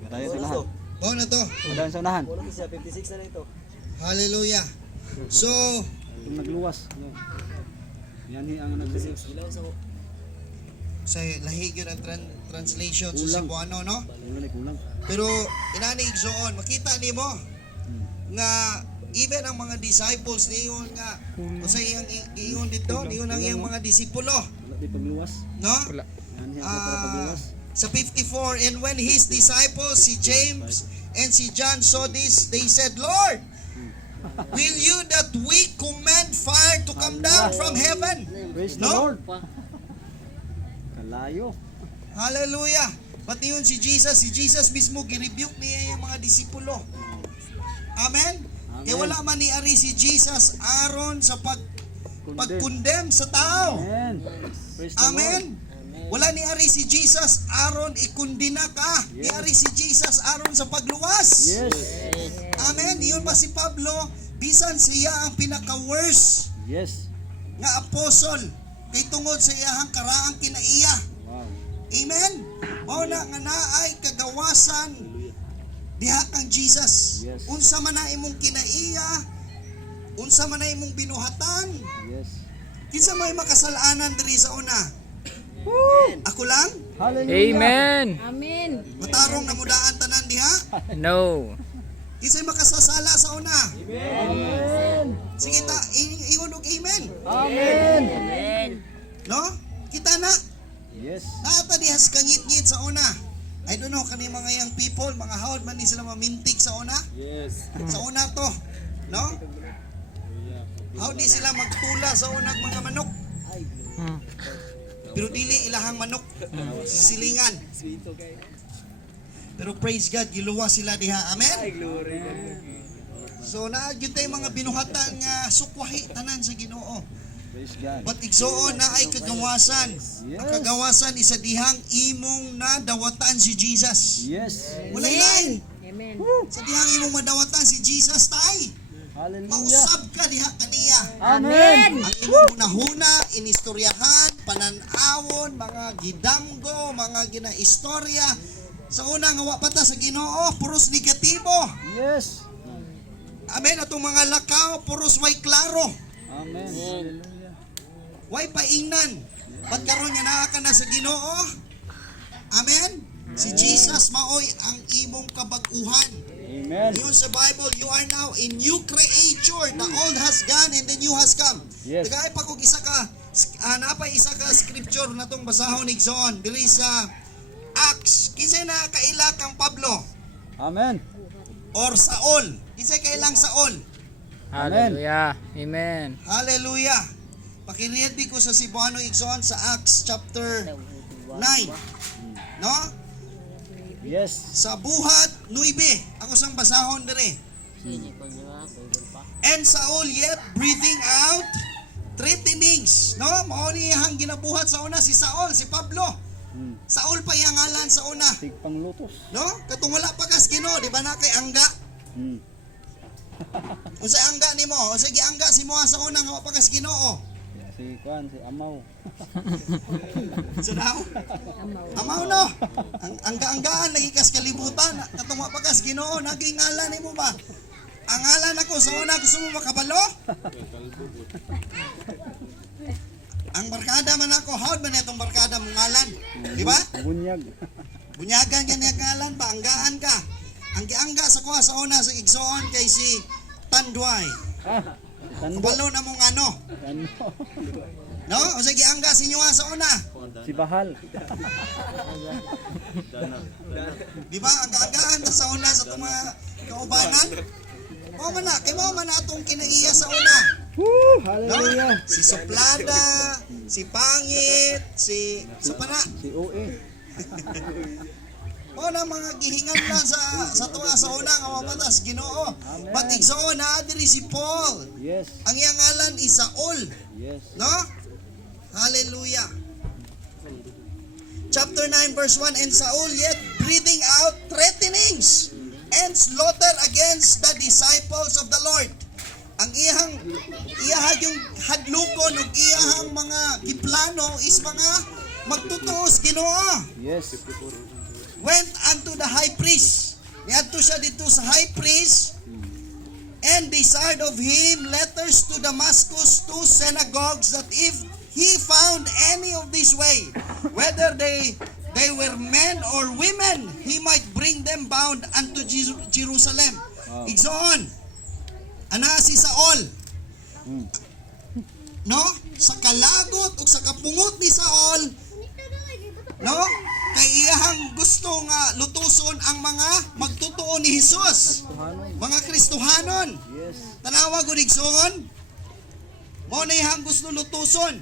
Padayon sa unahan. Bao na to. Padayon sa unahan. Hallelujah. So, Yung nagluwas. Yan ang nagluwas. sa lahig yun ang translation sa Kulang. Cebuano, no? Kulang. Pero inani Igsoon, makita nimo nga even ang mga disciples niyon nga usa iyang iyon dito, niyon ang iyang mga disipulo, Wala di pagluwas. no? Yan para pagluwas. Sa 54, and when his disciples, si James and si John saw this, they said, Lord, will you that we command fire to come down from heaven? Praise the No? Lord. Kalayo. Hallelujah. Pati yun si Jesus mismo girebuke niya yung mga disipulo. Amen? Kaya wala man ni ari si Jesus aron sa pagkondem sa tao. Amen. Praise the Amen? Wala ni ari si Jesus aron ikundina ka. Ni ari si Jesus aron sa pagluwas. Lord. Yes. Amen? Iyon ba si Pablo? Bisan siya ang pinaka-worst Yes. nga apostol kay tungod sa iyahang karaang kinaiya. Wow. Amen. Mao na nga naay kagawasan diha kang Jesus. Yes. Unsa man na imong kinaiya, unsa man na imong binuhatan, Yes. kinsa may makasalanan diri sa una? Ako lang? Amen. Amen. Matarong na mudaan tanan diha? No. Kinsay makasasala sa una? Amen. Sige ta, ingon og amen. Amen. No? Kita na. Yes. Naata dihas kangit-ngit sa una. I don't know kani mga young people, mga hawd man ni sila mamintig sa una. Yes. Sa una to, no? How di sila magtula sa unang mga manok. Pero dili ilahang manok, silingan. Pero praise God, giluwa sila diha. Amen. So na gyud tay mga binuhatan nga sukwahi tanan sa Ginoo. Praise God. But igsoon na ay kagawasan. Ang kagawasan isa dihang imong nadawatan si Jesus. Yes. Wala ilain. Amen. Sa dihang imong madawatan si Jesus tay. Hallelujah. Mausab ka diha kaniya. Amen. Ang imong hunahuna, inistoryahan, panan-awon, mga gidamgo, mga ginaistorya. Sa una nga wa pata sa Ginoo, puros negatibo. Yes. Amen. Atong mga lakaw, puros way klaro. Amen. Hallelujah. Way paingnan. Ba't karon nga naa ka na sa Ginoo? Amen. Si Jesus maoy ang imong kabag-uhan. Amen. Yun sa Bible, you are now a new creature. The old has gone and the new has come. Yes. Tagay pa kung isa ka, napay isa ka scripture na itong basahon ni John, dili sa Acts. Kinsay na kaila kang Pablo Amen. or Saul. Kinsay kailang Saul. Hallelujah. Amen. Hallelujah. Pakiriyad di ko sa Cebuano Igsoon sa Acts chapter 9. No? Yes. Sa buhat 9. Ako sang basahon dire. And Saul yet breathing out threatenings. No? Mao ni hang ginabuhat sa una si Saul, si Pablo. Saul pa yang ngalan sa una. Tigpang lutos. No? Katong wala pa kas Ginoo, di ba na kay angga? Unsa angga nimo? O sige angga si mo sa una nga wa pa kas Ginoo. Si Kwan, si Amaw. So daw. Amaw no. Ang angga-anggaan lagi kas kalibutan. Katong wa pa kas Ginoo, naging ngalan nimo ba? Ang ngalan ako sa una gusto mo makabalo? Ang barkada man ako, howd man itong barkada mong ngalan. Di ba? Bunyag. Bunyagan ka niya ngalan ba? Anggaan ka. Ang giangga sa kuha sa una sa Igsoon kay si Tanduay. Tando. Kabalo na mong ano. Ano? No? O sige, angga si Nyuha sa una. Si Bahal. Di ba? Ang na sa una sa itong mga kaubanan. O man na, kay mo man na itong kinaiya sa una. Woo! No? Hallelujah. Si Soplada, si Pangit, si pana. Si OA. O na mga gihingan lang sa tuwa sa una nga mapatas Ginoo. But igsoon na diri si Paul. Yes. Ang iyang ngalan is Saul. Yes. No? Hallelujah. Chapter 9 verse 1, and Saul yet breathing out threatenings and slaughter against the disciples of the Lord. Ang iyahang yung hadlukon ug iyahang mga giplano is mga magtutuos Ginoo. Yes. Went unto the high priest. Niadto siya dito sa high priest and desired of him letters to Damascus to synagogues that if he found any of this way, whether they were men or women, he might bring them bound unto Jerusalem. Wow. Igsoon, ana si Saul. No? Sa kalagot o sa kapungot ni Saul, no? Kay iyahang gusto nga lutuson ang mga magtutuo ni Jesus. Mga Kristohanon. Yes. Tanawa ko Igsoon. Mo na iyahang gusto lutuson.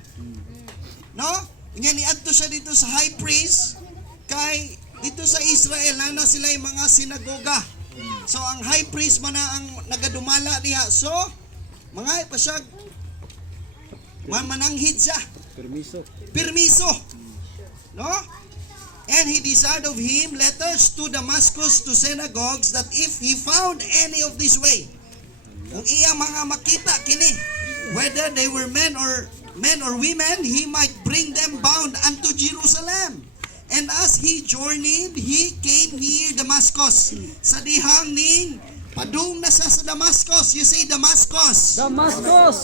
No? Unya niadto siya dito sa high priest kay dito sa Israel na sila yung mga sinagoga. So ang high priest man na ang nagadumala diha. So mga pasyag mananghid siya. Permiso. Permiso. No? And he desired of him letters to Damascus to synagogues that if he found any of this way, kung iya mga makita kini, whether they were men or women, he might bring them bound unto Jerusalem. And as he journeyed, he came near Damascus. Sa dihang ning padung na sa Damascus. You say Damascus. Damascus.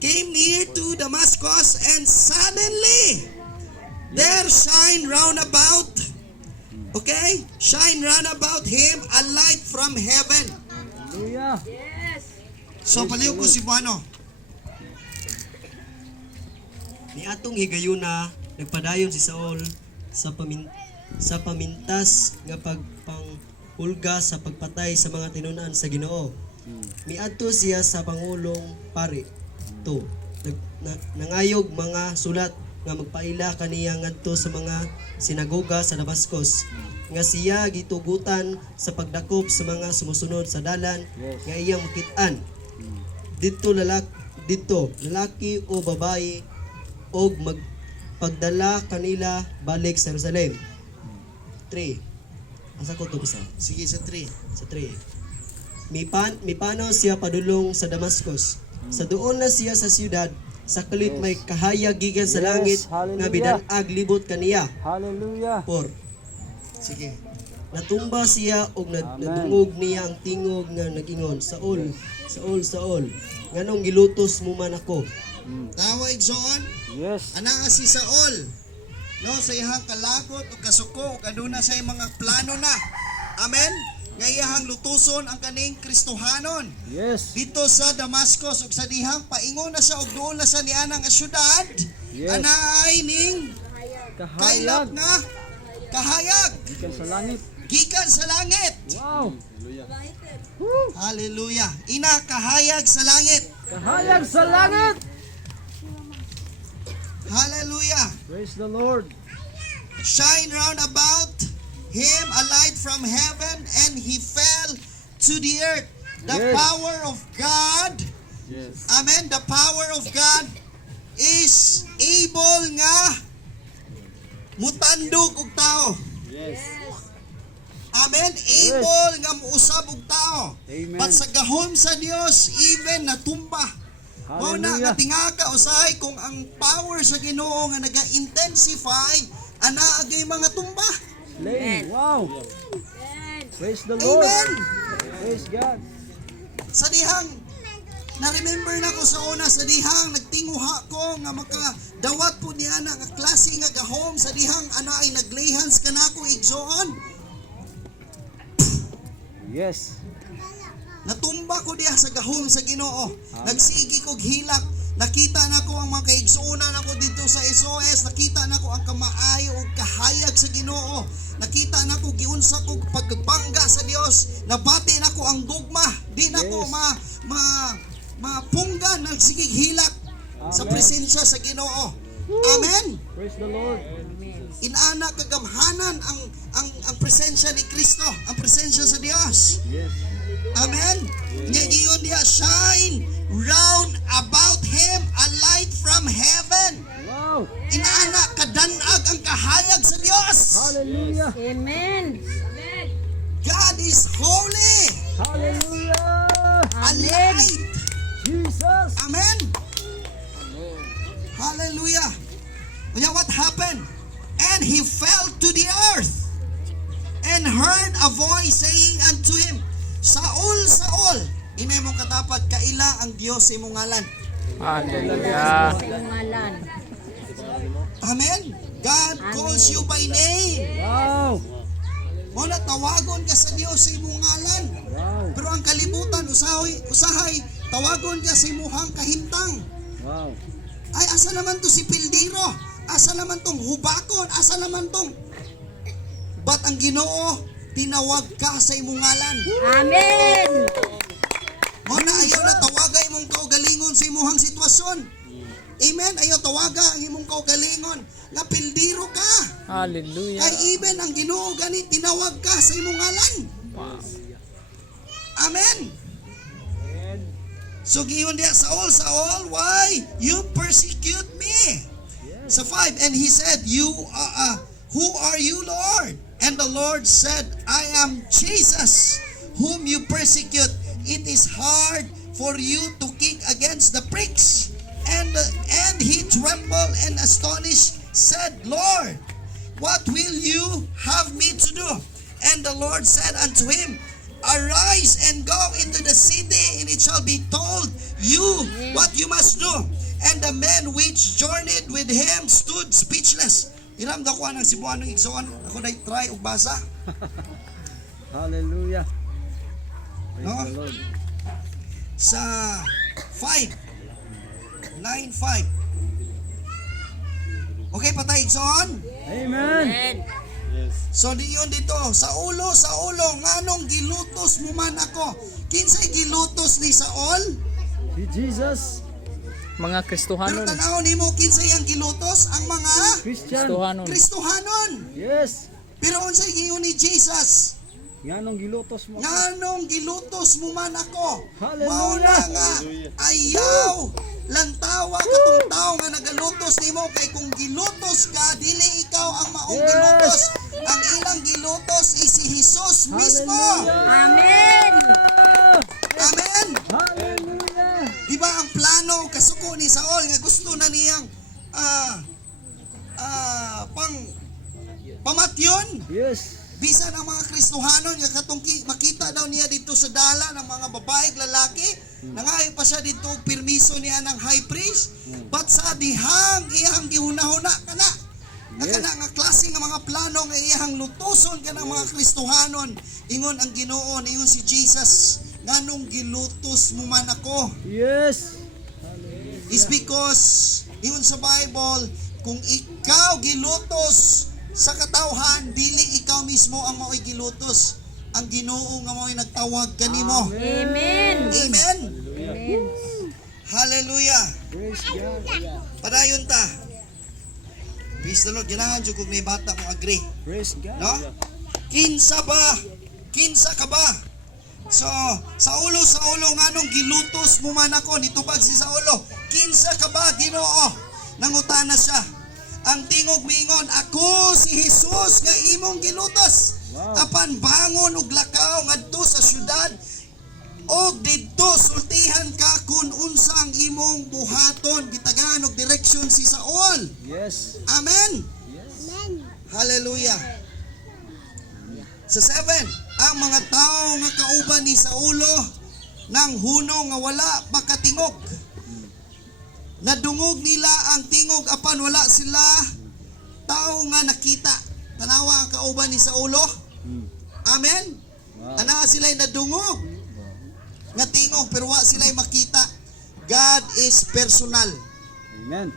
Came near to Damascus, and suddenly there shine round about, okay? Shine round about him a light from heaven. Hallelujah. So paliw ko si Buano. Ni atong higayuna nagpadayon si Saul sa pamintas nga pagpanghulga sa pagpatay sa mga tinunan sa Ginoo. Miadto siya sa pangulong pari. Nangayog mga sulat nga magpaila kaniya ngadto sa mga sinagoga sa Damascus nga siya gitugutan sa pagdakop sa mga sumusunod sa dalan nga iyang makit-an. Dito lalaki o babae og magpagdala kanila balik sa Jerusalem. 3. Asa ko to bisa? Sige sa 3. Sa 3. Mipanaw siya padulong sa Damascus. Sa doon na siya sa siyudad, sa kalit may kahayag gikan sa langit nga hallelujah. bidanag libot kaniya. Hallelujah. 4. Sige. Natumba siya og nadungog niya ang tingog nga nagingon, Saul, Saul, Saul, nganong gilutos mo man ako? Tawa igsoon. Yes. Ana si Saul. No, sa iyang kalakot o kasuko o kaduna sa iyang mga plano na. Amen. Nga iyang lutuson ang kaning Kristohanon. Yes. Dito sa Damascus ug sa dihang paingon na siya og duol na sa nianang syudad. Yes. Ana ay ning kailap Kahayag. nga kahayag Gikan sa langit. gikan sa langit. Wow. Hallelujah. Ina kahayag sa langit. Kahayag sa langit. Hallelujah. Praise the Lord. Shine round about him a light from heaven, and he fell to the earth. The Yes. power of God, Yes. amen, the power of God is able nga mutandog og tao. Yes. Amen, able nga muusab og tao. Amen. But sa gahom sa Dios, even natumba. Mao na nga Hallelujah. tingaka usahay kung ang power sa Ginoo nga naga-intensify ana agay mga tumba. Lane. Wow. Praise the Lord. Amen. Praise God. Sa dihang na-remember na ko sa una sa dihang nagtinguha ko nga makadawat po niya na nga klase nga gahom sa dihang ana ay naglehans kanako igsoon. Yes. Natumba ko diha sa gahom sa Ginoo. Nagsigi kog hilak. Nakita na ko ang mga kaigsuunan ako dito sa SOS. Nakita na ko ang kamaayo o kahayag sa Ginoo. Nakita na ko giunsa ko pagbangga sa Dios. Nabati na ko ang gugma. Di na ko mapunggan nagsigig hilak sa presensya sa Ginoo. Amen. Praise the Lord. Inana kagamhanan ang presensya ni Kristo, ang presensya sa Dios. Yes. Amen. Nya giyon diha, shine round about him a light from heaven. Wow. Inaana kadanag ang kahayag sa Dios. Hallelujah. Amen. God is holy. Hallelujah. A light. Jesus. Amen. Hallelujah. Nya what happened? And he fell to the earth and heard a voice saying unto him, Saul, Saul, inay mong katapat, kaila ang Dios sa imong ngalan. Hallelujah. Sa iyong ngalan. Amen. God calls you by name. Wow. Mo na tawagon ka sa Dios sa imong ngalan. Wow. Pero ang kalibutan usahay tawagon ka sa imong kahimtang. Wow. Ay asa naman to si Pildiro? Asa naman tong hubakon? Asa naman tong But ang Ginoo tinawag ka sa imong ngalan. Amen. Mo na ayaw na tawagay imong kaugalingon sa imong sitwasyon. Amen. Ayaw tawaga ang imong kaugalingon. Nga Pildiro ka. Hallelujah. Ay even ang Ginoo gani tinawag ka sa imong ngalan. Amen. So giyon diya, Saul, Saul, why you persecute me? Sa 5, and he said, who are you, Lord? And the Lord said, I am Jesus, whom you persecute. It is hard for you to kick against the pricks. And he trembled and astonished said, Lord, what will you have me to do? And the Lord said unto him, Arise and go into the city, and it shall be told you what you must do. And the men which journeyed with him stood speechless. Hiram daw ko ang Cebuano igsoon. Ako na try ug basa. Hallelujah. Praise No? the Lord. Sa 9:5. Okay pa tayo igsoon? Amen. So diyon dito sa ulo nganong gilutos mo man ako. Kinsay gilutos ni Saul? Si Jesus. Pero Mga Kristohanon. tanaw nimo kinsay ang gilutos? Ang mga Christian. Kristohanon. Kristohanon. Yes. Pero unsay giingon ni Jesus? Nganong gilutos mo. Nganong gilutos mo man ako. Hallelujah. Mauna nga ayaw lantawa katong tao nga nagalutos nimo kay kung gilutos ka dili ikaw ang maong Yes. gilutos. Ang ilang gilutos is si Jesus mismo. Amen. Amen. Hallelujah. Di ba ang plano kasuko ni Saul nga gusto na niyang pamatyon? Yes. Bisan ang mga Kristohanon nga katong makita daw niya dito sa dala ng mga babaeng lalaki, nangayo pa siya dito og permiso niya ng high priest. But sa dihang iyang gihuna-huna kana. Nga kana nga klase nga mga plano nga iyang lutuson ka ng mga Kristohanon, ingon ang Ginoo, ingon si Jesus, nganong gilutos mo man ako? Yes. Is because ingon sa Bible, kung ikaw gilutos sa katawhan, dili ikaw mismo ang mao'y gilutos. Ang Ginoo nga mao'y nagtawag kanimo. Amen. Amen. Amen. Hallelujah. Praise God. Padayon ta. Praise the Lord. Ganahan jud kog ni bata mo agree. Praise God. No? Kinsa ka ba? So, Saulo nganong gilutos mo man ako nitubag si Saulo. Kinsa ka ba, Ginoo? Nangutana siya. Ang tingog mingon, ako si Jesus nga imong gilutos. Wow. Apan bangon ug lakaw ngadto sa syudad og didto sultihan ka kun unsa ang imong buhaton. Gitagaan og direksyon si Saul. Yes. Amen. Hallelujah. Sa 7, ang mga tao nga kauban ni Saulo nang hunong nga wala makatingog. Nadungog nila ang tingog apan wala sila tao nga nakita. Tanawa ang kauban ni Saulo. Amen. Wow. Ana sila'y nadungog nga tingog pero wala sila'y makita. God is personal. Amen.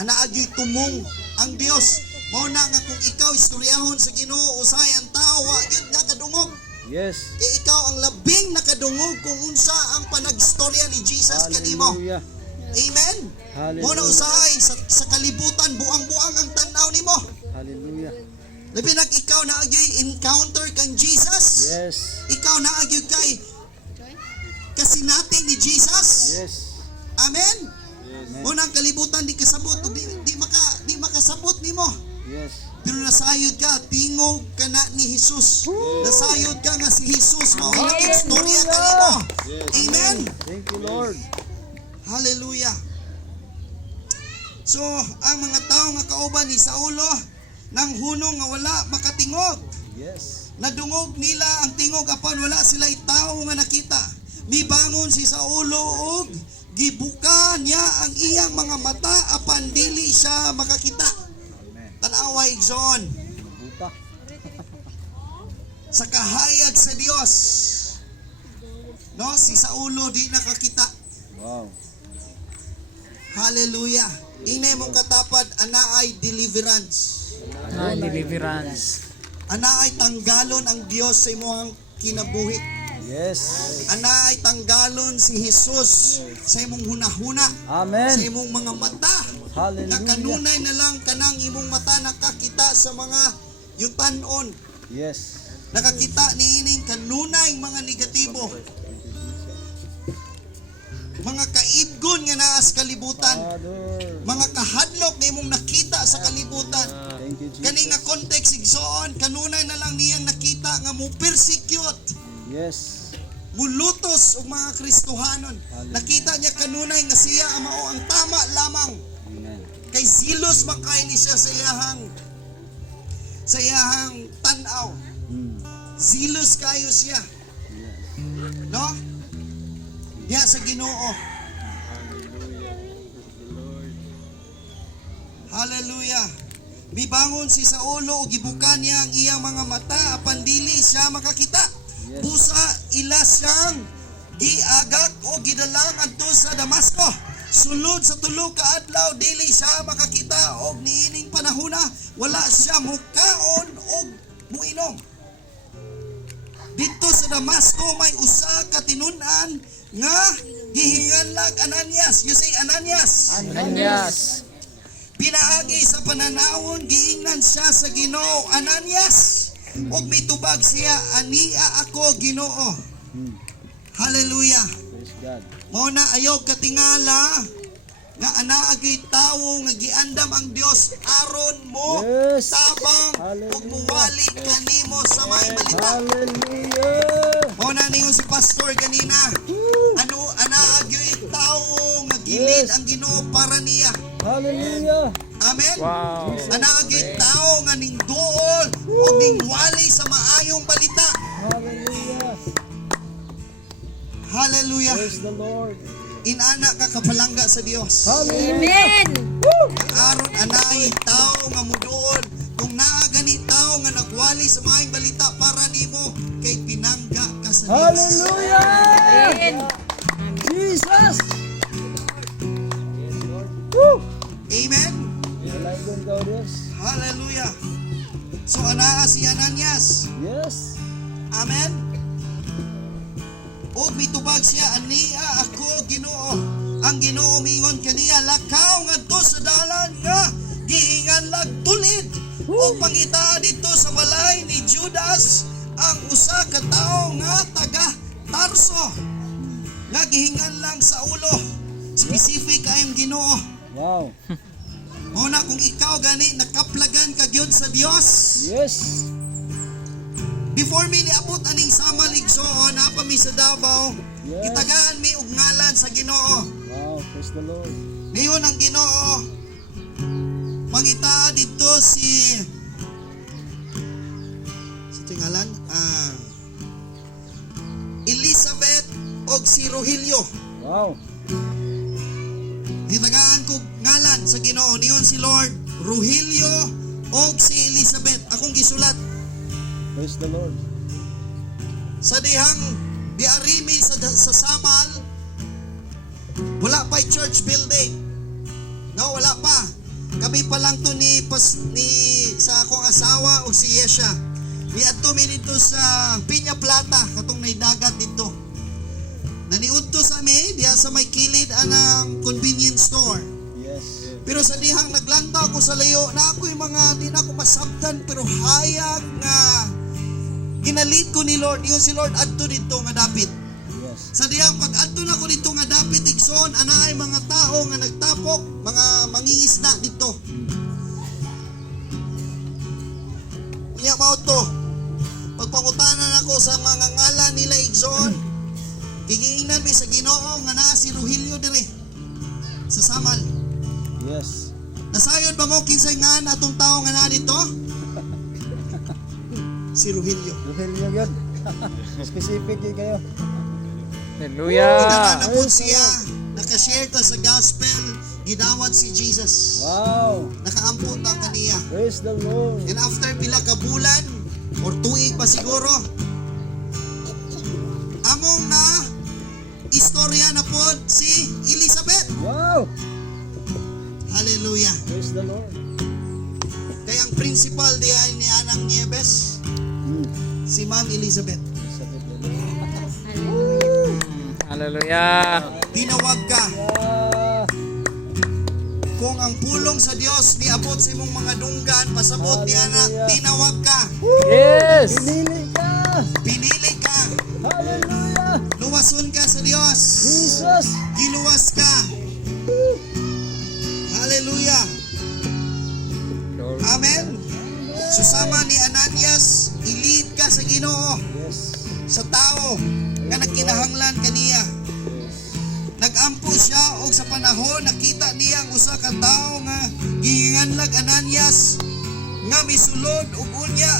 Ana agi tumong ang Dios. Mao na nga kung ikaw istoryahon sa Ginoo usay ang tao wa gyud nga kadungog. Yes. Kay ikaw ang labing nakadungog kung unsa ang panagstorya ni Jesus kanimo. Hallelujah. Amen. Hallelujah. Mo na usahay sa kalibutan buang-buang ang tanaw nimo. Hallelujah. Labi nag ikaw na agi encounter kang Jesus. Yes. Ikaw na agi kay kasinati ni Jesus. Yes. Amen. Amen. Mo na ang kalibutan di kasabot ug di makasabot nimo. Yes. Pero nasayod ka, tingog ka na ni Jesus. Nasayod ka nga si Jesus mao ang istorya kanimo. Amen. Thank you, Lord. Hallelujah. So, ang mga tao nga kauban ni Saulo nang hunong nga wala makatingog. Yes. Nadungog nila ang tingog apan wala sila tao nga nakita. Mibangon si Saulo og gibuka niya ang iyang mga mata apan dili siya makakita. Tanawa igsoon Buta. sa kahayag sa Dios. No, si Saulo di nakakita. Wow. Hallelujah. Inay mong katapad, ana ay deliverance. Ah, deliverance. Ana ay tanggalon ang Dios sa imong kinabuhi. Yes. Ana ay tanggalon si Jesus sa imong hunahuna, sa Amen. imong mga mata. Na Hallelujah. kanunay na lang kanang imong mata nakakita sa mga yutanon. Yes. Nakakita niining kanunay mga negatibo. Mga kaibgon nga naa sa kalibutan. Father. Mga kahadlok na imong nakita sa kalibutan. Thank you, Jesus. Kani nga context igsoon, kanunay na lang niyang nakita nga mo persecute, Yes. mulutos og mga Kristohanon. Nakita niya kanunay nga siya ang mao ang tama lamang. Amen. Kay silos man kay ni siya sa iyahang tanaw. Silos kayo siya. No? Diya sa Ginoo. Hallelujah. Mibangon si Saulo o gibukan niya ang iyang mga mata apan dili siya makakita. Busa ila siyang giagak o gidalang adto sa Damasco. Sulod sa tulo ka adlaw dili siya makakita og niining panahona wala siya mukaon og muinom. Dito sa Damasco may usa ka tinun-an nga gihinganlag Ananias. You say Ananias. Ananias. Pinaagi sa pananawon giingnan siya sa Ginoo, Ananias. Og mitubag siya, ania ako Ginoo. Hallelujah. Praise God. Mao na ayaw katingala nga anaagi tawo nga giandam ang Dios aron mo Yes. tabang ug muwali kanimo sa may balita. Hallelujah. Mao na ningon si pastor kanina. Ano anaagi tawo nga gilid ang Ginoo para niya. Hallelujah. Amen. Wow. Anaagi tao nga ning duol o ning wali sa maayong balita. Hallelujah. Hallelujah. Praise the Lord. Inana ka kapalangga sa Dios. Amen. Aron anay tao nga muduol kung naa gani tao nga nagwali sa maayong balita para nimo kay pinangga ka sa Dios. Hallelujah. Amen. Jesus. Woo. Amen. Malagon ka, Diyos. Hallelujah. So anaa si Ananias. Yes. Amen. O mitubag siya, ania ako Ginoo. Ang Ginoo mingon kaniya, lakaw ngadto sa dalan nga gihingan lag tulid. O pangita dito sa balay ni Judas ang usa ka tawo nga taga Tarso. Nga gihingan lang sa ulo. Specific ayong Ginoo. Wow. Muna kung ikaw gani nakaplagan ka gyud sa Dios. Yes. Before mi niabot aning sama ligsoon apa mi sa Davao, Yes. itagaan mi og ngalan sa Ginoo. Wow. Praise the Lord. Niyon ang Ginoo. Mangita dito si tingalan Elizabeth og si Rogelio. Wow. Ditagaan ko ngalan sa Ginoo. Niyon si Lord Rogelio og si Elizabeth. Akong gisulat Praise the Lord. sa dihang diarimi sa Samal, wala pa church building. No, wala pa. Kami pa lang to ni sa akong asawa o si Yesha. Miadto mi dito sa Piña Plata katong naidagat dito. Naniudto sa mi diya sa may kilid anang convenience store. Yes. Pero sa dihang naglanda ko sa layo na ako yung mga di na ako masabtan pero hayag nga ginalit ko ni Lord. Yun si Lord adto dito nga dapit. Yes. Sa diyang pag adto na ko dito nga dapit igsoon anaay mga tao nga nagtapok, mga mangingisda dito. Iya mao to. Pagpangutanan ako sa mga ngalan nila igsoon, gigiingnan mi sa Ginoo nga naa si Rogelio dire sa Samal. Yes. Nasayod ba mo kinsay nga atong tao nga naa dito? Si Rogelio. Rogelio yun. Specific yun kayo. Idara na po siya, nakashare ta sa gospel, gidawat si Jesus. Wow. Nakaampot ang kaniya. Praise the Lord. And after pila ka bulan, or tuig pa siguro, among na istorya na po si Elizabeth. Wow. Hallelujah. Praise the Lord. Kaya ang principal di ay ni Anang Nieves, si Ma'am Elizabeth. Sakit the Lord. Hallelujah. Tinawag ka. Ah. Kung ang pulong sa Dios niabot sa imong mga dunggan, pasabot niya na Hallelujah. tinawag ka. Yes. Pinili ka. Pinili ka. Hallelujah. Luwason ka sa Dios. Jesus. Giluwas ka. Hallelujah. Amen. Susama ni Ananias, ilid ka sa Ginoo, Yes. sa tao nga nagkinahanglan kaniya. Nagampo siya og sa panahon nakita niya ang usa ka tawo nga nag Ananias nga misulod ug unya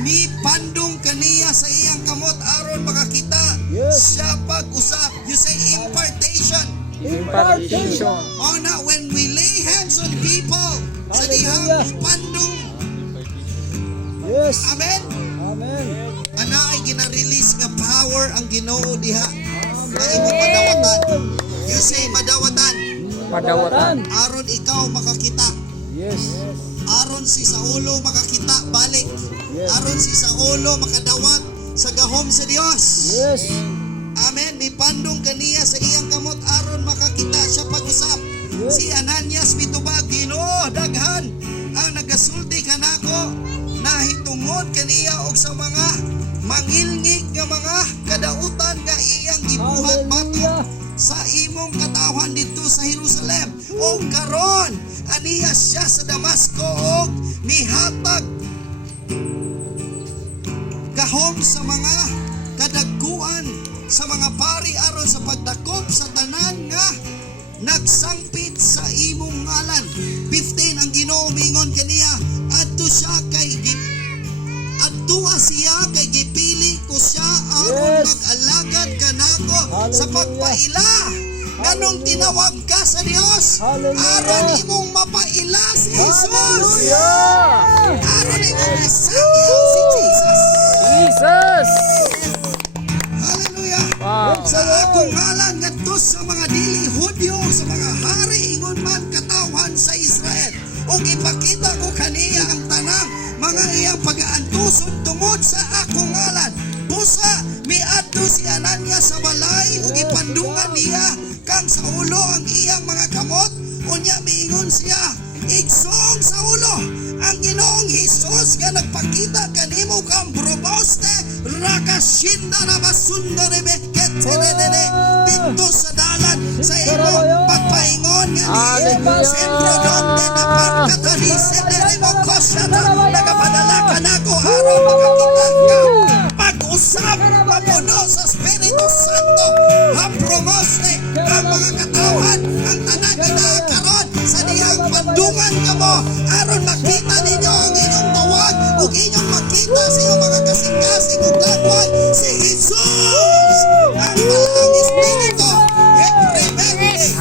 ni pandong kaniya sa iyang kamot aron makakita Yes. siya pag-usap. You say impartation. Impartation. O na, when we lay hands on people, sa dihang Hallelujah. pandong, Yes. amen? Amen. Ana ay gina-release nga power ang Ginoo diha. Na imong madawatan. You say madawatan. Padawatan. Aron ikaw makakita. Yes. Aron si Saulo makakita balik. Yes. Aron si Saulo makadawat sa gahom sa Dios. Yes. Amen. May pandong kaniya sa iyang kamot aron makakita siya pag-usap. Yes. Si Ananias mitubag, Ginoo daghan ang nagasulti kanako nahitungod kaniya og sa mga mangilngig nga mga kadautan nga iyang gibuhat batok Hallelujah. sa imong katawhan dito sa Jerusalem. O karon aniya siya sa Damasco og mihatag gahom sa mga kadagkuan sa mga pari aron sa pagdakop sa tanan nga nagsangpit sa imong ngalan. 15 ang Ginoo mingon kaniya adto siya kay gipili ko siya aron Yes. mag-alagad kanako sa Hallelujah. pagpaila. Nganong tinawag ka sa Dios Hallelujah. aron imong mapaila si Jesus. Hallelujah. Aron imong isakyaw si Jesus. Jesus. Hallelujah. Wow. Sa akong ngalan ngadto sa mga dili Hudyo, sa mga hari ingon man katawhan sa Israel. Ug ipakita ko kaniya ang tanang mga iyang pag-aantuson tungod sa akong ngalan. Busa miadto si Ananias sa balay ug ipandungan niya kang Saulo ang iyang mga kamot. Unya miingon siya, igsong Saulo, ang Ginoong Hesus nga nagpakita kanimo kang proboste rakashinda na basunda rebeketenene dito sa dalan sa imong pagpaingon nga ni sentro donde na pagkatalisin na imong kosyata nagapadala ka nako aron makakita ka pag-usap mapuno sa Espiritu Santo ang promoste ang mga katawan ang tanan ginakaroon sa dihang pandungan ka mo aron makita ninyo ang inyong tawag ug inyong makita sa inyong mga kasing-kasing ug dagway si Jesus ang malang Espiritu repremente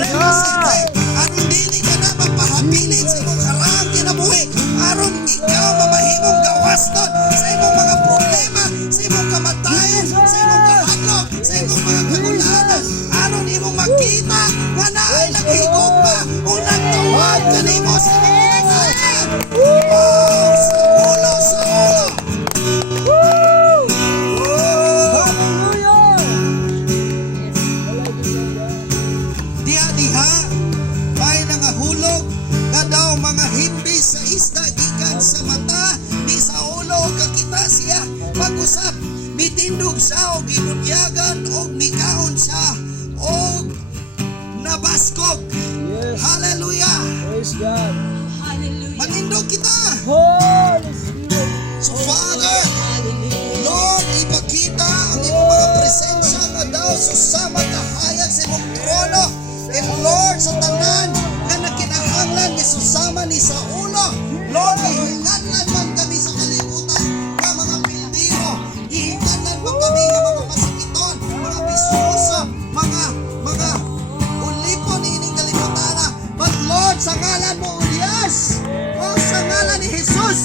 remasite aron dili ka na mapahabilin sa imong karang kinabuhi aron ikaw mamahimong gawaston sa imong mga problema sa imong kamatayon sa imong kahadlok sa imong mga kagulanan aron imong makita nga naay naghigugma o nagtawag kanimo sa imong mga ngalan. Oh, sa ulo, sa ulo. Oh, diha-diha may nangahulog nga daw mga himbis sa isda gikan sa mata ni Saulo kakita siya pag-usap mitindog siya og inunyagan og mikaon siya og nabaskog. Yes. Hallelujah. Praise God. Hallelujah. Manindog kita. Holy Spirit. So Father, Lord, ipakita ang imong mga presensya nga daw susama kahayag sa imong trono. And Lord, sa tanan nga nakinahanglan ni susama ni Saulo, Lord, ihinganlan man kami sa kalibutan nga mga pildiro, ihinganlan man kami nga mga masikiton, mga bisyoso, mga ulipon ining kalibutan. But Lord, sa ngalan mo, Dios, o sa ngalan ni Jesus,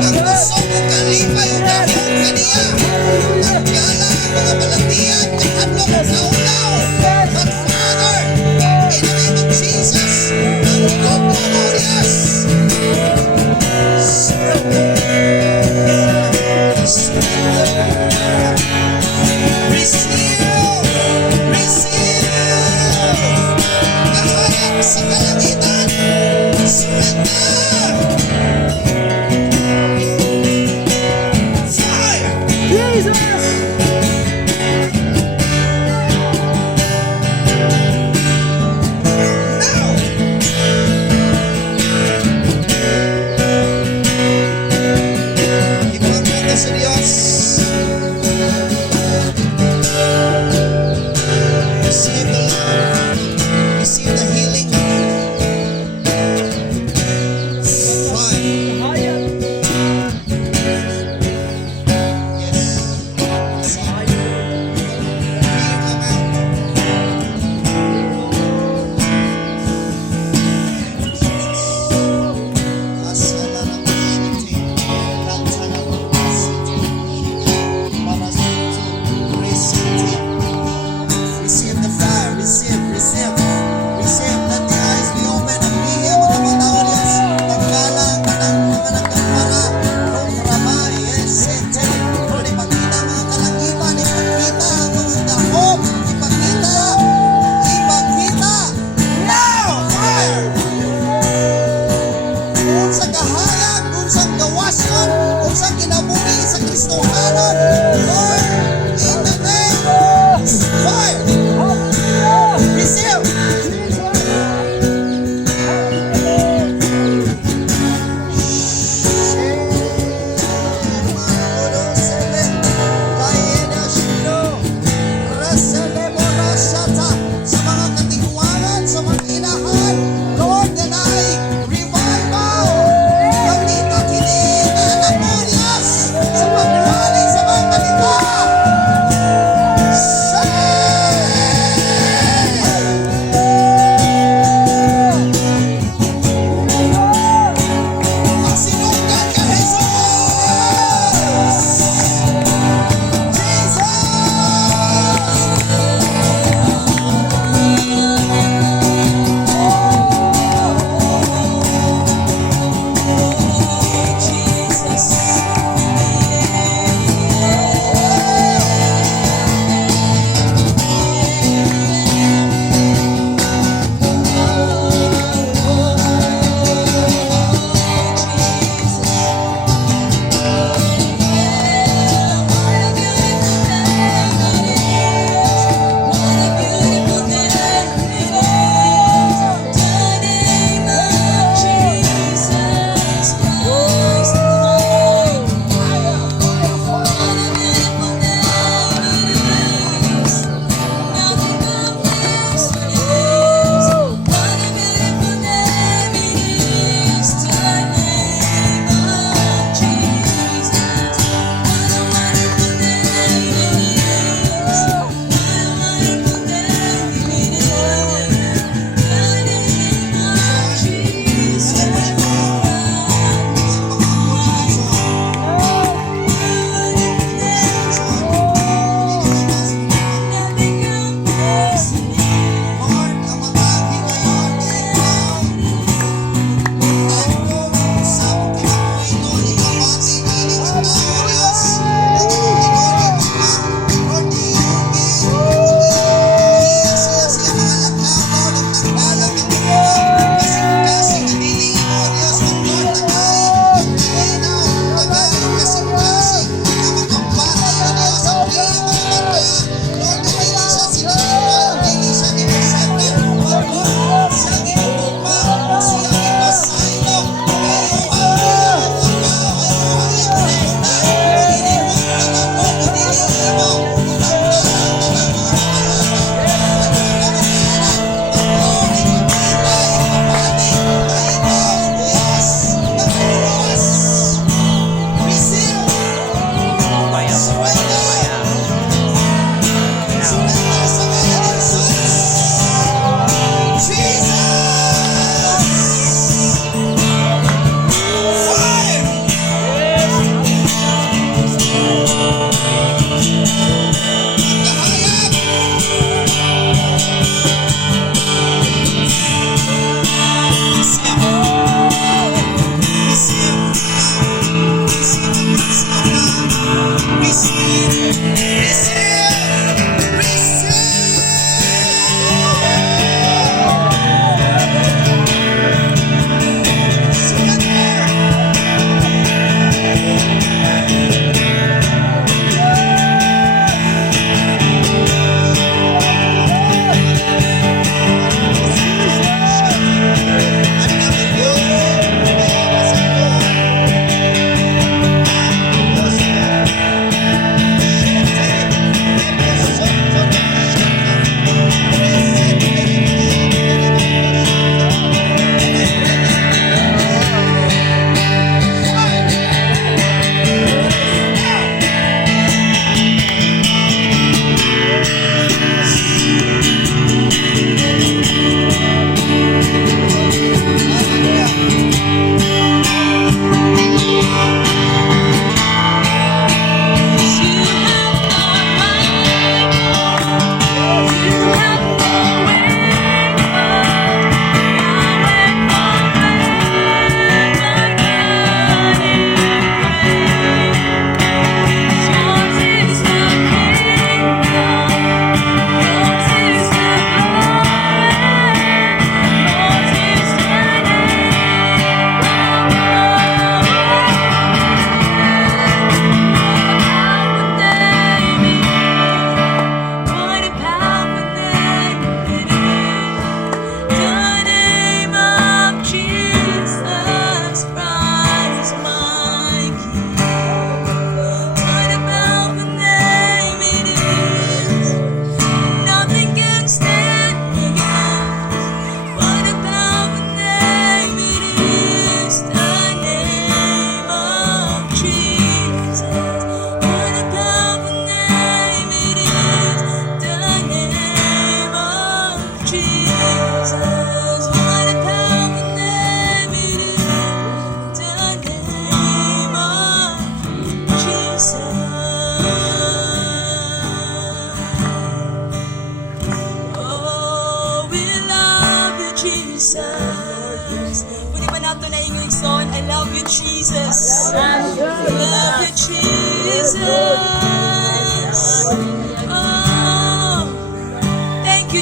Ang gusto ko kalipay ang dahil kaniya. Nagkala ang mga balatian, kahadlok sa ulaw. But Father, in the name of Jesus, ang grupo mo, yes. Receive! Receive! Kahayag sa kalangitan, surrender! Fire! Now! Ipangkat ka sa Diyos. Receive the love. Receive the healing. Fire. Yes. Receive. Feel come out. Asala ng mahinti. Kanta ng masiti. Marasuto. Resiti. Receive the fire. Receive. Receive. Receive. Let the eyes be open at niya mga bataw Diyos. Nagkalang ka ng mga nagkapara. Nung ramay. Sente. Lord, ipakita ang mga kalangitan. Ipakita ang mga dahom. Ipakita. Ipakita. Now! Fire! Kung sa kahayag, kung sa gawason, kung sa kinabuhi sa Kristohanon, Lord, in the name of fire! Receive! Sa mga katiguangan, sa mga inahan, Lord, yan ay revival. Pagkita kini na Diyos sa pagwalay sa mga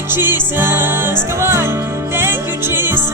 Jesus. Come on. Thank you, Jesus.